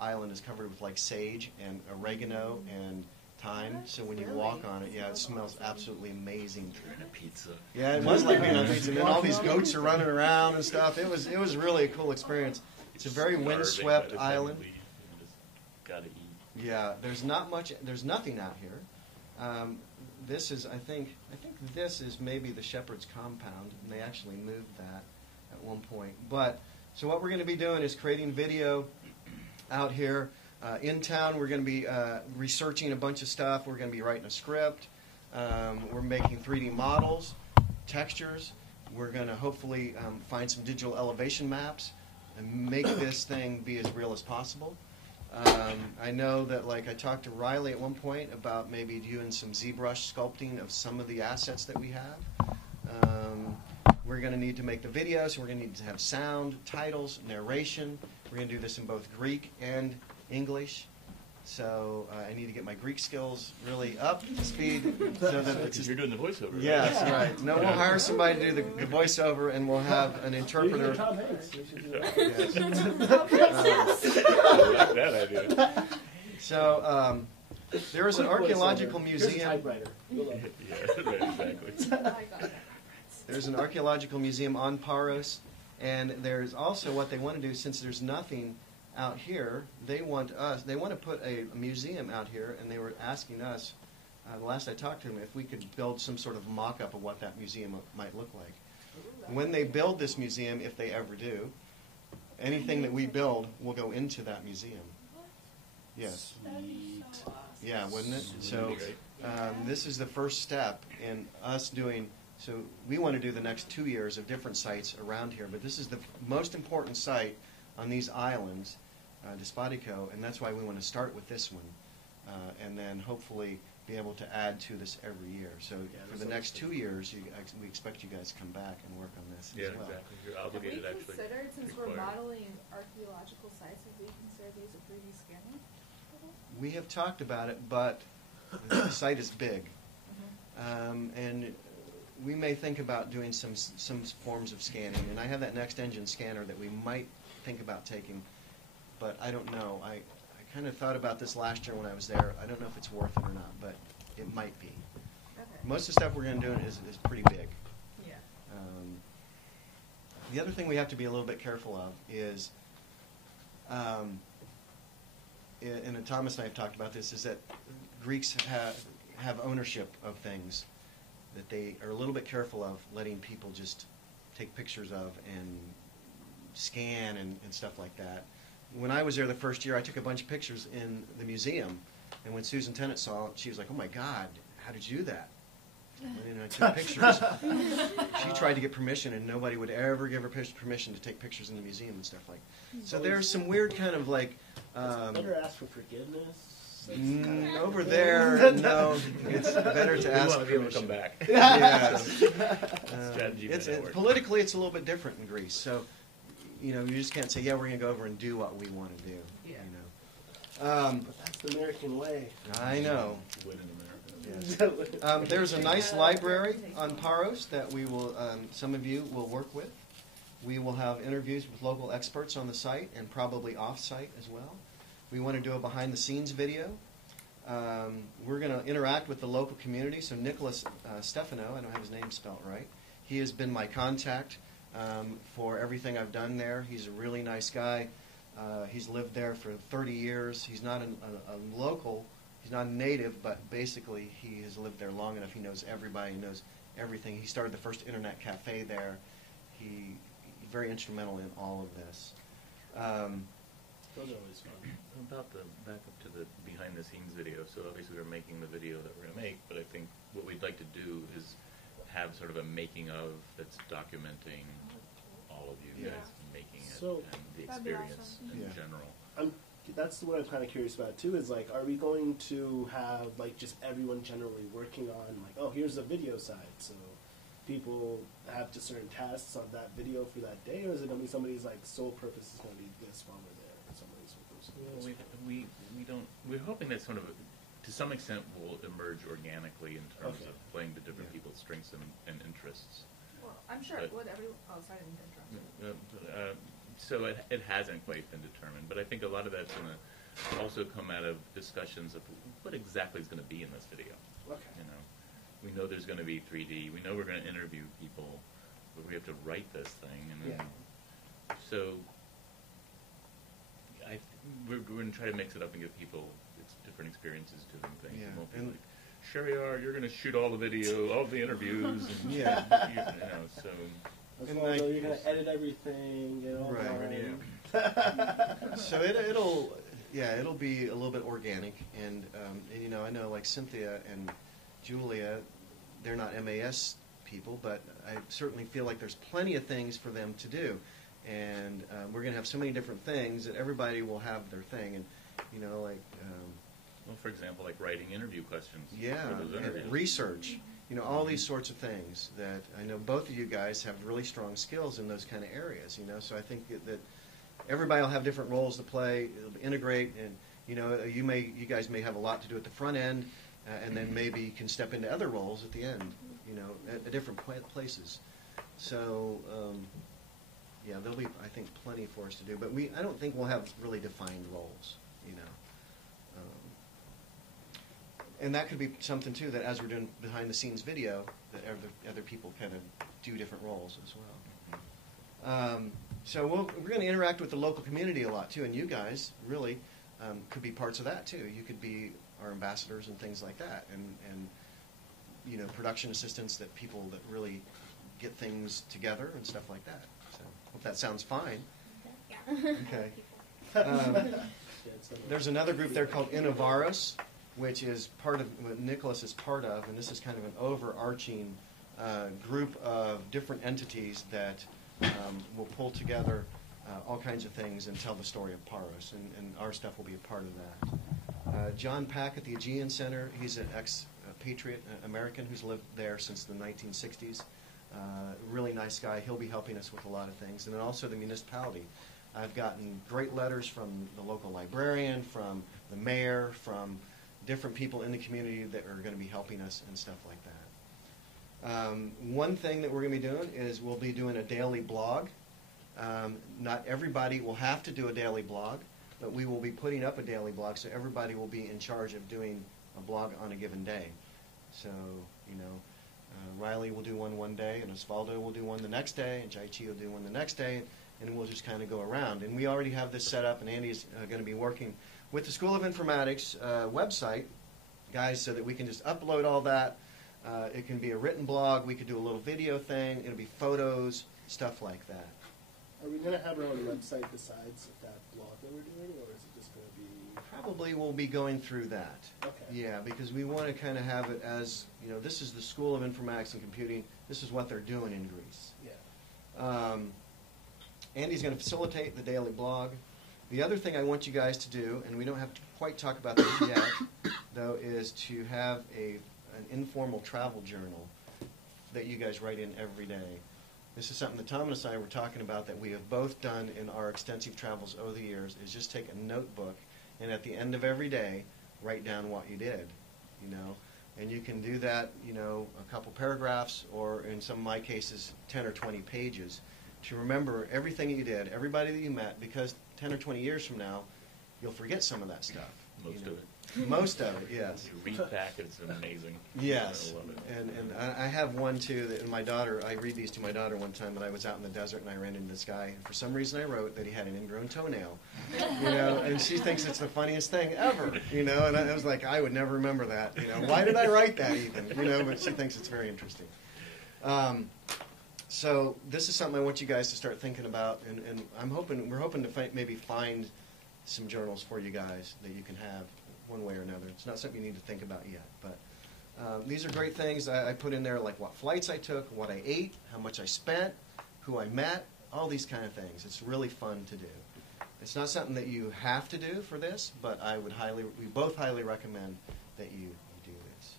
island is covered with like sage and oregano and thyme. So when you walk on it, it smells absolutely amazing. You're in a pizza. Yeah, it was like being on pizza. And then all these goats are running around and stuff. It was really a cool experience. It's a very windswept island. You just gotta eat. Yeah, there's nothing out here. This is, I think this is maybe the shepherd's compound, and they actually moved that at one point. But so what we're going to be doing is creating video out here. In town, we're going to be researching a bunch of stuff. We're going to be writing a script. We're making 3D models, textures. We're going to hopefully find some digital elevation maps and make this thing be as real as possible. I know that, like, I talked to Riley at one point about maybe doing some ZBrush sculpting of some of the assets that we have. We're going to need to make the videos. We're going to need to have sound, titles, narration. We're going to do this in both Greek and English. So I need to get my Greek skills really up to speed. So that it's just, you're doing the voiceover. Right? Yes, right. No, we'll hire somebody to do the voiceover, and we'll have an interpreter. Tom Hanks. We should do that. Yes. I like that idea. So there is an Quick archaeological voiceover. Here's a museum. typewriter. You'll love it. Yeah, right, exactly. Oh my God. There's an archaeological museum on Paros, and there's also what they want to do, since there's nothing out here, they want to put a museum out here, and they were asking us, the last I talked to them, if we could build some sort of mock-up of what that museum might look like. When they build this museum, if they ever do, anything that we build will go into that museum. Yes. Yeah, wouldn't it? So this is the first step in us doing. So we want to do the next 2 years of different sites around here, but this is the most important site on these islands, Despotiko, and that's why we want to start with this one, and then hopefully be able to add to this every year. So for the next 2 years, we expect you guys to come back and work on this Yeah, as well. exactly. You're Have we obligated, actually. considered, since we're required. modeling archaeological sites, have we considered these a 3D scanning? We have talked about it, but the site is big, and we may think about doing some forms of scanning. And I have that next engine scanner that we might think about taking, but I don't know. I kind of thought about this last year when I was there. I don't know if it's worth it or not, but it might be. Okay. Most of the stuff we're going to do is pretty big. Yeah. The other thing we have to be a little bit careful of is, and Thomas and I have talked about this, is that Greeks have ownership of things that they are a little bit careful of letting people just take pictures of and scan and stuff like that. When I was there the first year, I took a bunch of pictures in the museum, and when Susan Tennant saw it, she was like, "Oh my God, how did you do that?" And I took pictures. She tried to get permission, and nobody would ever give her permission to take pictures in the museum and stuff like that. So there's some weird kind of like... better ask for forgiveness. Over there, no, it's better to ask want to be able to permission. come back. Yes. Strategy may not work. Politically, it's a little bit different in Greece. So, you just can't say, yeah, we're going to go over and do what we want to do. Yeah. But that's the American way. I know. Win in America. Yes. There's a nice library on Paros that we will, some of you will work with. We will have interviews with local experts on the site and probably off-site as well. We want to do a behind-the-scenes video. We're going to interact with the local community. So Nicholas Stefano, I don't have his name spelled right, he has been my contact for everything I've done there. He's a really nice guy. He's lived there for 30 years. He's not a local. He's not a native, but basically he has lived there long enough. He knows everybody. He knows everything. He started the first internet cafe there. He's very instrumental in all of this. Those are always fun. About the back up to the behind-the-scenes video. So obviously we're making the video that we're going to make, but I think what we'd like to do is have sort of a making of that's documenting all of you guys making it So- and the That'd be experience awesome. in Yeah. general. That's what I'm kind of curious about too. Is like, are we going to have like just everyone generally working on like, oh, here's the video side, so people have just certain tasks on that video for that day, or is it going to be somebody's like sole purpose is going to be this while we're there, or somebody's sole purpose? Well, we don't. We're hoping that sort of, to some extent, will emerge organically in terms Okay. of playing to different people's strengths and interests. Well, I'm sure it would. Oh, sorry, I didn't interrupt. So it hasn't quite been determined, but I think a lot of that's going to also come out of discussions of what exactly is going to be in this video. Okay. We know there's going to be 3D. We know we're going to interview people, but we have to write this thing, and then, so we're going to try to mix it up and give people different experiences to them. Things. Yeah, It won't be and- like, Sherry, you're going to shoot all the video, all the interviews, and Yeah. so. As well, though, you're going to edit everything, get all Right. done. So it'll be a little bit organic, and I know like Cynthia and Julia, they're not MAS people, but I certainly feel like there's plenty of things for them to do. And we're going to have so many different things that everybody will have their thing. And, you know, like... well, for example, like writing interview questions. Yeah, for those interviews. and research. You know, all these sorts of things that I know both of you guys have really strong skills in those kind of areas, you know. So I think that everybody will have different roles to play, it'll integrate, and, you know, you guys may have a lot to do at the front end, and then maybe you can step into other roles at the end, you know, at different places. So, yeah, there'll be, I think, plenty for us to do. But I don't think we'll have really defined roles, you know. And that could be something, too, that as we're doing behind-the-scenes video, that other people kind of do different roles as well. So we're going to interact with the local community a lot, too, and you guys really could be parts of that, too. You could be our ambassadors and things like that, and you know, production assistants, that people that really get things together and stuff like that. So hope that sounds fine. Yeah. Okay. There's another group there called Paros, which is part of what Nicholas is part of, and this is kind of an overarching group of different entities that will pull together all kinds of things and tell the story of Paros, and our stuff will be a part of that. John Pack at the Aegean Center, he's an expatriate American who's lived there since the 1960s. Really nice guy. He'll be helping us with a lot of things. And then also the municipality. I've gotten great letters from the local librarian, from the mayor, from different people in the community that are going to be helping us and stuff like that. One thing that we're going to be doing is we'll be doing a daily blog. Not everybody will have to do a daily blog, but we will be putting up a daily blog, so everybody will be in charge of doing a blog on a given day. So, you know, Riley will do one day, and Osvaldo will do one the next day, and Jaichi will do one the next day, and we'll just kind of go around. And we already have this set up, and Andy's going to be working with the School of Informatics website, guys, so that we can just upload all that. It can be a written blog. We could do a little video thing. It'll be photos, stuff like that. Are we going to have our own website besides that blog that we're doing, or is it just going to be... Probably we'll be going through that. Okay. Yeah, because we want to kind of have it as, you know, this is the School of Informatics and Computing. This is what they're doing in Greece. Yeah. Andy's going to facilitate the daily blog. The other thing I want you guys to do, and we don't have to quite talk about this yet, though, is to have an informal travel journal that you guys write in every day. This is something that Tom and I were talking about that we have both done in our extensive travels over the years, is just take a notebook and at the end of every day write down what you did, you know. And you can do that, you know, a couple paragraphs, or in some of my cases 10 or 20 pages, to remember everything that you did, everybody that you met, because 10 or 20 years from now, you'll forget some of that stuff. Most of it. Most of it, yes. You read back, it's amazing. Yes. I love it. And I have one, too, that my daughter, I read these to my daughter one time, but I was out in the desert and I ran into this guy, and for some reason I wrote that he had an ingrown toenail, you know, and she thinks it's the funniest thing ever, you know, and I was like, I would never remember that, you know, why did I write that even, you know, but she thinks it's very interesting. So this is something I want you guys to start thinking about, and we're hoping to maybe find some journals for you guys that you can have one way or another. It's not something you need to think about yet, but these are great things. I put in there like what flights I took, what I ate, how much I spent, who I met, all these kind of things. It's really fun to do. It's not something that you have to do for this, but we both highly recommend that you do this.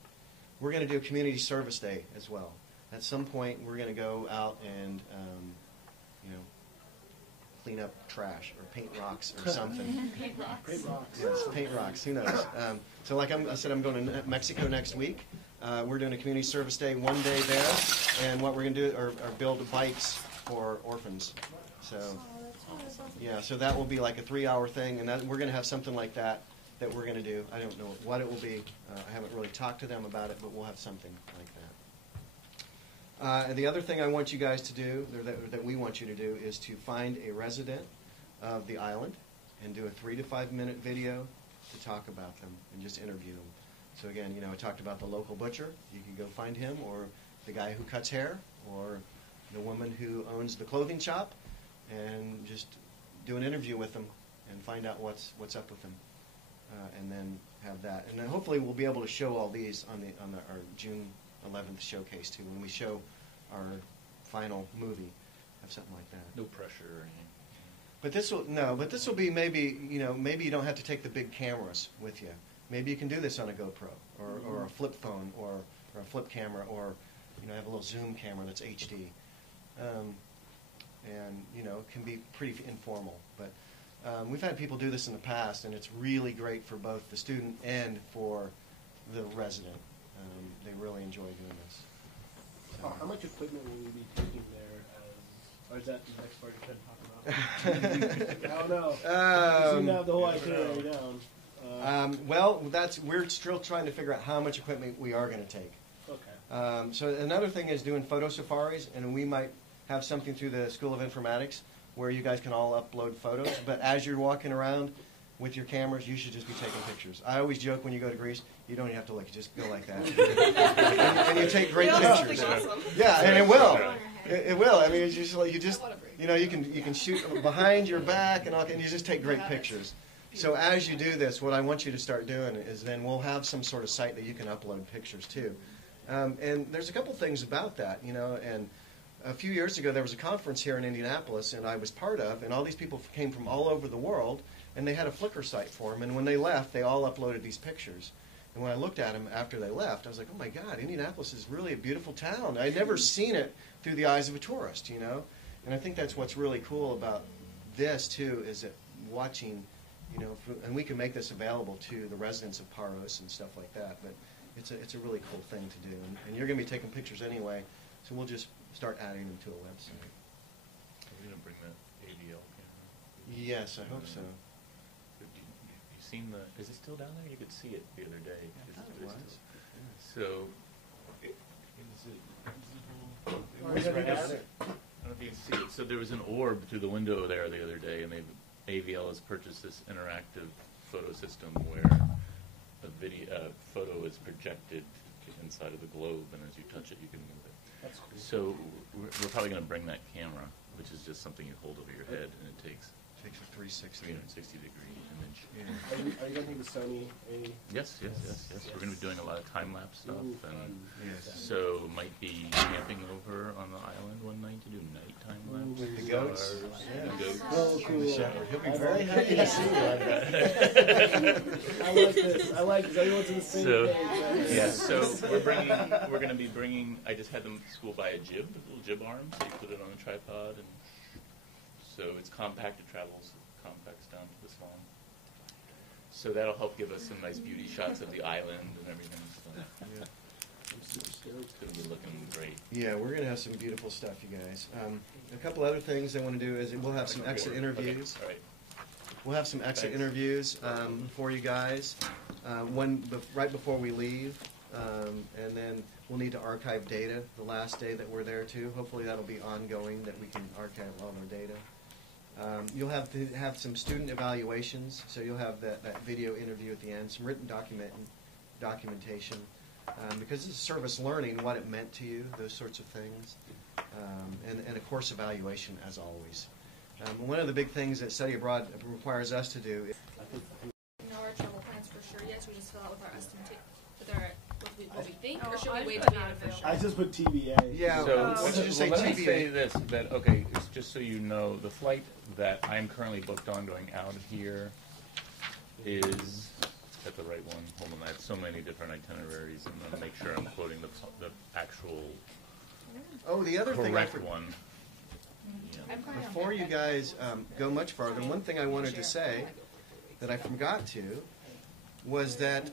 We're going to do a community service day as well. At some point, we're going to go out and, you know, clean up trash or paint rocks or something. Paint rocks. Paint rocks. Yes, paint rocks. Who knows? So like I said, I'm going to Mexico next week. We're doing a community service day one day there, and what we're going to do are build bikes for orphans. So, yeah, so that will be like a 3-hour thing, and we're going to have something like that we're going to do. I don't know what it will be. I haven't really talked to them about it, but we'll have something like that. And the other thing I want you guys to do, or that we want you to do, is to find a resident of the island and do a 3 to 5 minute video to talk about them and just interview them. So again, you know, I talked about the local butcher. You can go find him, or the guy who cuts hair, or the woman who owns the clothing shop, and just do an interview with them and find out what's up with them, and then have that. And then hopefully we'll be able to show all these on our June 11th showcase too, when we show our final movie, have something like that. No pressure or anything. But this will be maybe maybe you don't have to take the big cameras with you. Maybe you can do this on a GoPro or a flip phone or a flip camera or have a little zoom camera that's HD, and it can be pretty informal. But we've had people do this in the past, and it's really great for both the student and for the resident. They really enjoy doing this. So. How much equipment will we be taking there? Or is that the next part you're trying to talk about? I don't know. You seem to have the whole itinerary down. Well, we're still trying to figure out how much equipment we are going to take. Okay. So another thing is doing photo safaris, and we might have something through the School of Informatics where you guys can all upload photos. But as you're walking around with your cameras, you should just be taking pictures. I always joke when you go to Greece, you don't even have to look; you just go like that, and you take great pictures. Awesome. Yeah, and it will. It will. I mean, it's just like you can shoot behind your back and you just take great pictures. So as you do this, what I want you to start doing is then we'll have some sort of site that you can upload pictures to. And there's a couple things about that, and a few years ago there was a conference here in Indianapolis and I was part of, and all these people came from all over the world, and they had a Flickr site for them, and when they left, they all uploaded these pictures. And when I looked at them after they left, I was like, oh my God, Indianapolis is really a beautiful town. I'd never seen it through the eyes of a tourist, And I think that's what's really cool about this, too, is that watching, and we can make this available to the residents of Paros and stuff like that, but it's a really cool thing to do. And you're going to be taking pictures anyway, so we'll just start adding them to a website. Are we going to bring that AVL camera? Yes, I hope so. You seen is it still down there? You could see it the other day. I thought it was. So, is it visible? It was right out there. I don't know if you can see it. So there was an orb through the window there the other day, and AVL has purchased this interactive photo system where a photo is projected inside of the globe, and as you touch it, you can move it. That's cool. So we're probably going to bring that camera, which is just something you hold over your head, and it takes a 360. 360-degree image. Yeah. Are you going to the Sony A? Yes. We're going to be doing a lot of time-lapse stuff, and Yes. so might be camping over on the island one night to do nighttime lapse. With the goats. Yeah. The goats. Oh, cool. He'll be very happy to see you. I like this. Everyone's in the same page. Right? Yeah, so we're going to be bringing, I just had the school buy a little jib arm, so you put it on a tripod, and so it's compact, it travels, compacts down to the swan. So that'll help give us some nice beauty shots of the island and everything. So Yeah. I'm super stoked. it's going to be looking great. Yeah, we're going to have some beautiful stuff, you guys. A couple other things I want to do is we'll have some exit interviews. Okay. All right. We'll have some exit Thanks. interviews for you guys right before we leave, and then we'll need to archive data the last day that we're there too. Hopefully that'll be ongoing, that we can archive all of our data. You'll have to have some student evaluations, so you'll have that video interview at the end, some written documentation, because it's service learning, what it meant to you, those sorts of things, and a course evaluation as always. One of the big things that study abroad requires us to do is know our travel plans for sure yet, so we just fill out with our estimate, what we think, or should I we wait put till we have not official? I just put TBA. Yeah. So why don't you just say let me TBA? say this, that, okay, it's just so you know, the flight that I'm currently booked on going out here is that the right one? Hold on, I have so many different itineraries, and I'm going to make sure I'm quoting the actual Oh, the other thing I correct one. Yeah. Before you guys go much farther, one thing I wanted to say that I forgot to was that,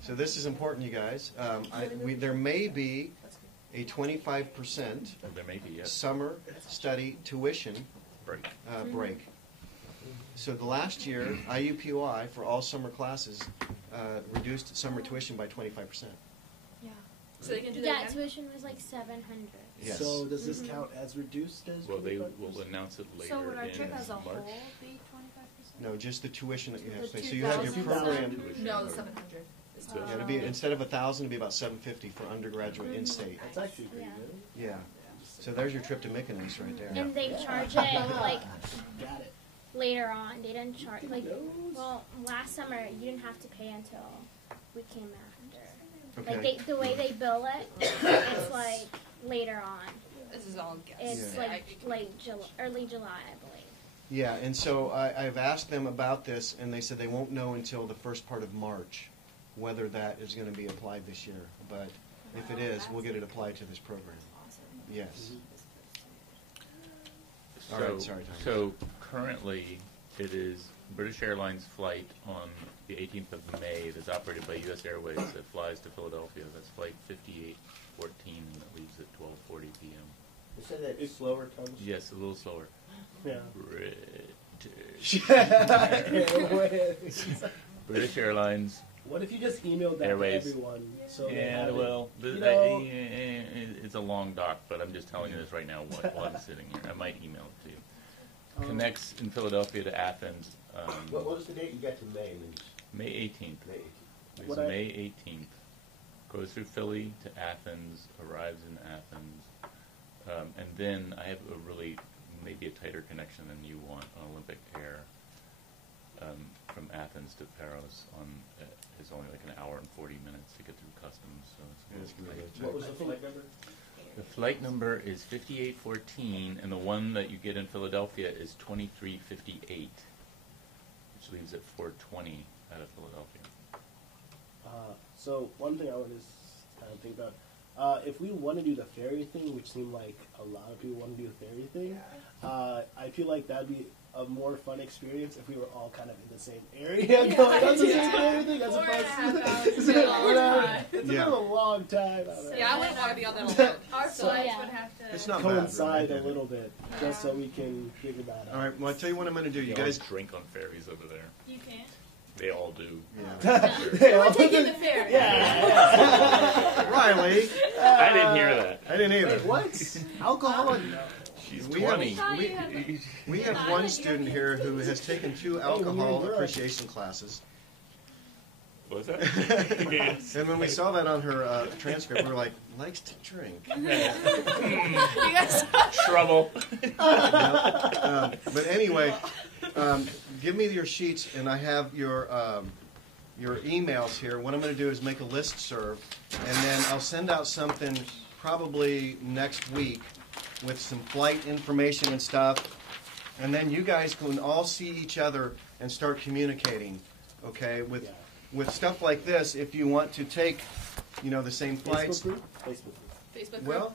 so this is important, you guys. There may be a 25% There may be, yes. summer study tuition Break. break. So the last year, IUPUI, for all summer classes, reduced summer tuition by 25%. Yeah. So they can do that Yeah, again? tuition was like $700. Yes. So does this count as reduced as Well, they 25%? will announce it later So would our in trip as a March. whole be 25%? No, just the tuition that you have to The pay. So you have your 2,000. program. No, the 700. is So- too much. Yeah, it'd be, instead of 1,000, it'd be about 750 for undergraduate in-state. That's actually pretty Yeah. good. Yeah. So there's your trip to Mykonos right there. And they charge it like Got it. later on. They didn't charge last summer you didn't have to pay until we came after. Okay. Like the way they bill it, it's like later on. This is all guess. It's Yeah. like late July, early July, I believe. Yeah, and so I've asked them about this, and they said they won't know until the first part of March whether that is going to be applied this year. But if it is, we'll get it applied to this program. Yes. So, All right, sorry, Tom. so currently, it is British Airlines flight on the 18th of May that's operated by U.S. Airways that flies to Philadelphia. That's flight 5814 that leaves at 12:40 p.m. You said that it's slower, Thomas? Yes, a little slower. Yeah. British Airlines. What if you just emailed that Airways. to everyone? So they Yeah, have it, well, you know, it's a long doc, but I'm just telling you this right now while I'm sitting here. I might email it to you. Connects in Philadelphia to Athens. What was the date you got to May? May 18th. May 18th. It's What I- May 18th. Goes through Philly to Athens, arrives in Athens, and then I have a really maybe a tighter connection than you want on Olympic Air from Athens to Paros. It's only like an hour and 40 minutes to get through customs. So it's gonna be tight. really What was the flight number? The flight number is 5814, and the one that you get in Philadelphia is 2358, which leaves at 420 out of Philadelphia. So one thing I want to kind of think about, if we want to do the ferry thing, which seemed like a lot of people want to do the ferry thing, I feel like that'd be a more fun experience if we were all kind of in the same area going on the same ferry thing as opposed to it's a bit of a long time. Yeah, I wouldn't want to be on that alone. Our flights would have to. It's not coincide bad, a little bit just so we can figure that out. All right. Well, I'll tell you what I'm going to do. You They all guys. drink on ferries over there. You can't. They all do. Yeah. We're taking the ferry. Riley. I didn't hear that. I didn't either. Wait, what? Alcohol? She's We 20. We have one student here who has taken 2 alcohol appreciation classes. What's that? Yes. And when we saw that on her transcript, we were like, likes to drink. Trouble. But anyway, give me your sheets, and I have your emails here. What I'm going to do is make a listserv, and then I'll send out something probably next week with some flight information and stuff. And then you guys can all see each other and start communicating, okay? With stuff like this, if you want to take, the same flights. Facebook group? Facebook group. Well,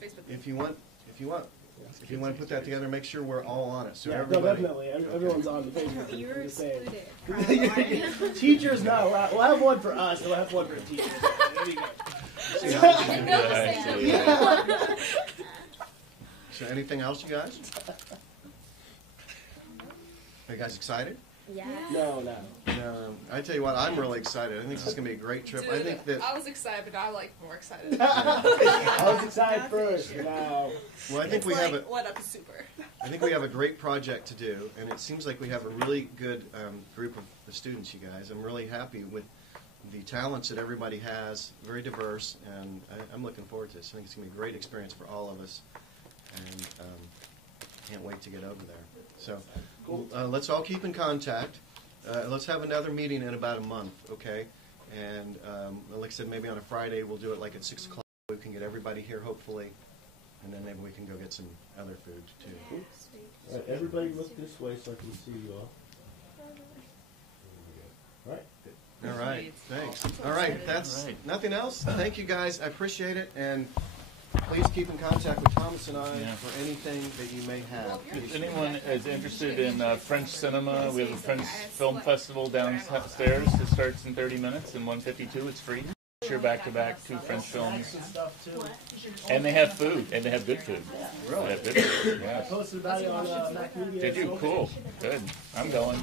Facebook. if you want to put that together, make sure we're all on it. So Yeah, no, everybody. definitely. Everyone's on the Facebook group. You're I'm just saying. excluded. Teachers not allowed. We'll have one for us. We'll have one for teachers. There you go. So anything else, you guys? Are you guys excited? Yeah. No. I tell you what, I'm really excited. I think this is going to be a great trip. I think that. I was excited, but now I'm like more excited. I was excited first. Now. Well, I think It's we like, have a. what up is super. I think we have a great project to do, and it seems like we have a really good group of the students. You guys, I'm really happy with the talents that everybody has. Very diverse, and I'm looking forward to this. I think it's going to be a great experience for all of us, and can't wait to get over there. So, let's all keep in contact. Let's have another meeting in about a month, okay? And like I said, maybe on a Friday we'll do it like at 6 o'clock. We can get everybody here, hopefully, and then maybe we can go get some other food too. All right, everybody look this way so I can see you all. All right. All right, thanks. All right, that's nothing else. Thank you guys. I appreciate it, and please keep in contact with Thomas and I for anything that you may have. If anyone is interested in French cinema, we have a French film festival downstairs that starts in 30 minutes, and 152, it's free. Sure, back-to-back 2 French films. And they have food, and they have good food. Really? They have good food, I yes. posted about it on Mac Media. Did you? Cool. Good. I'm going.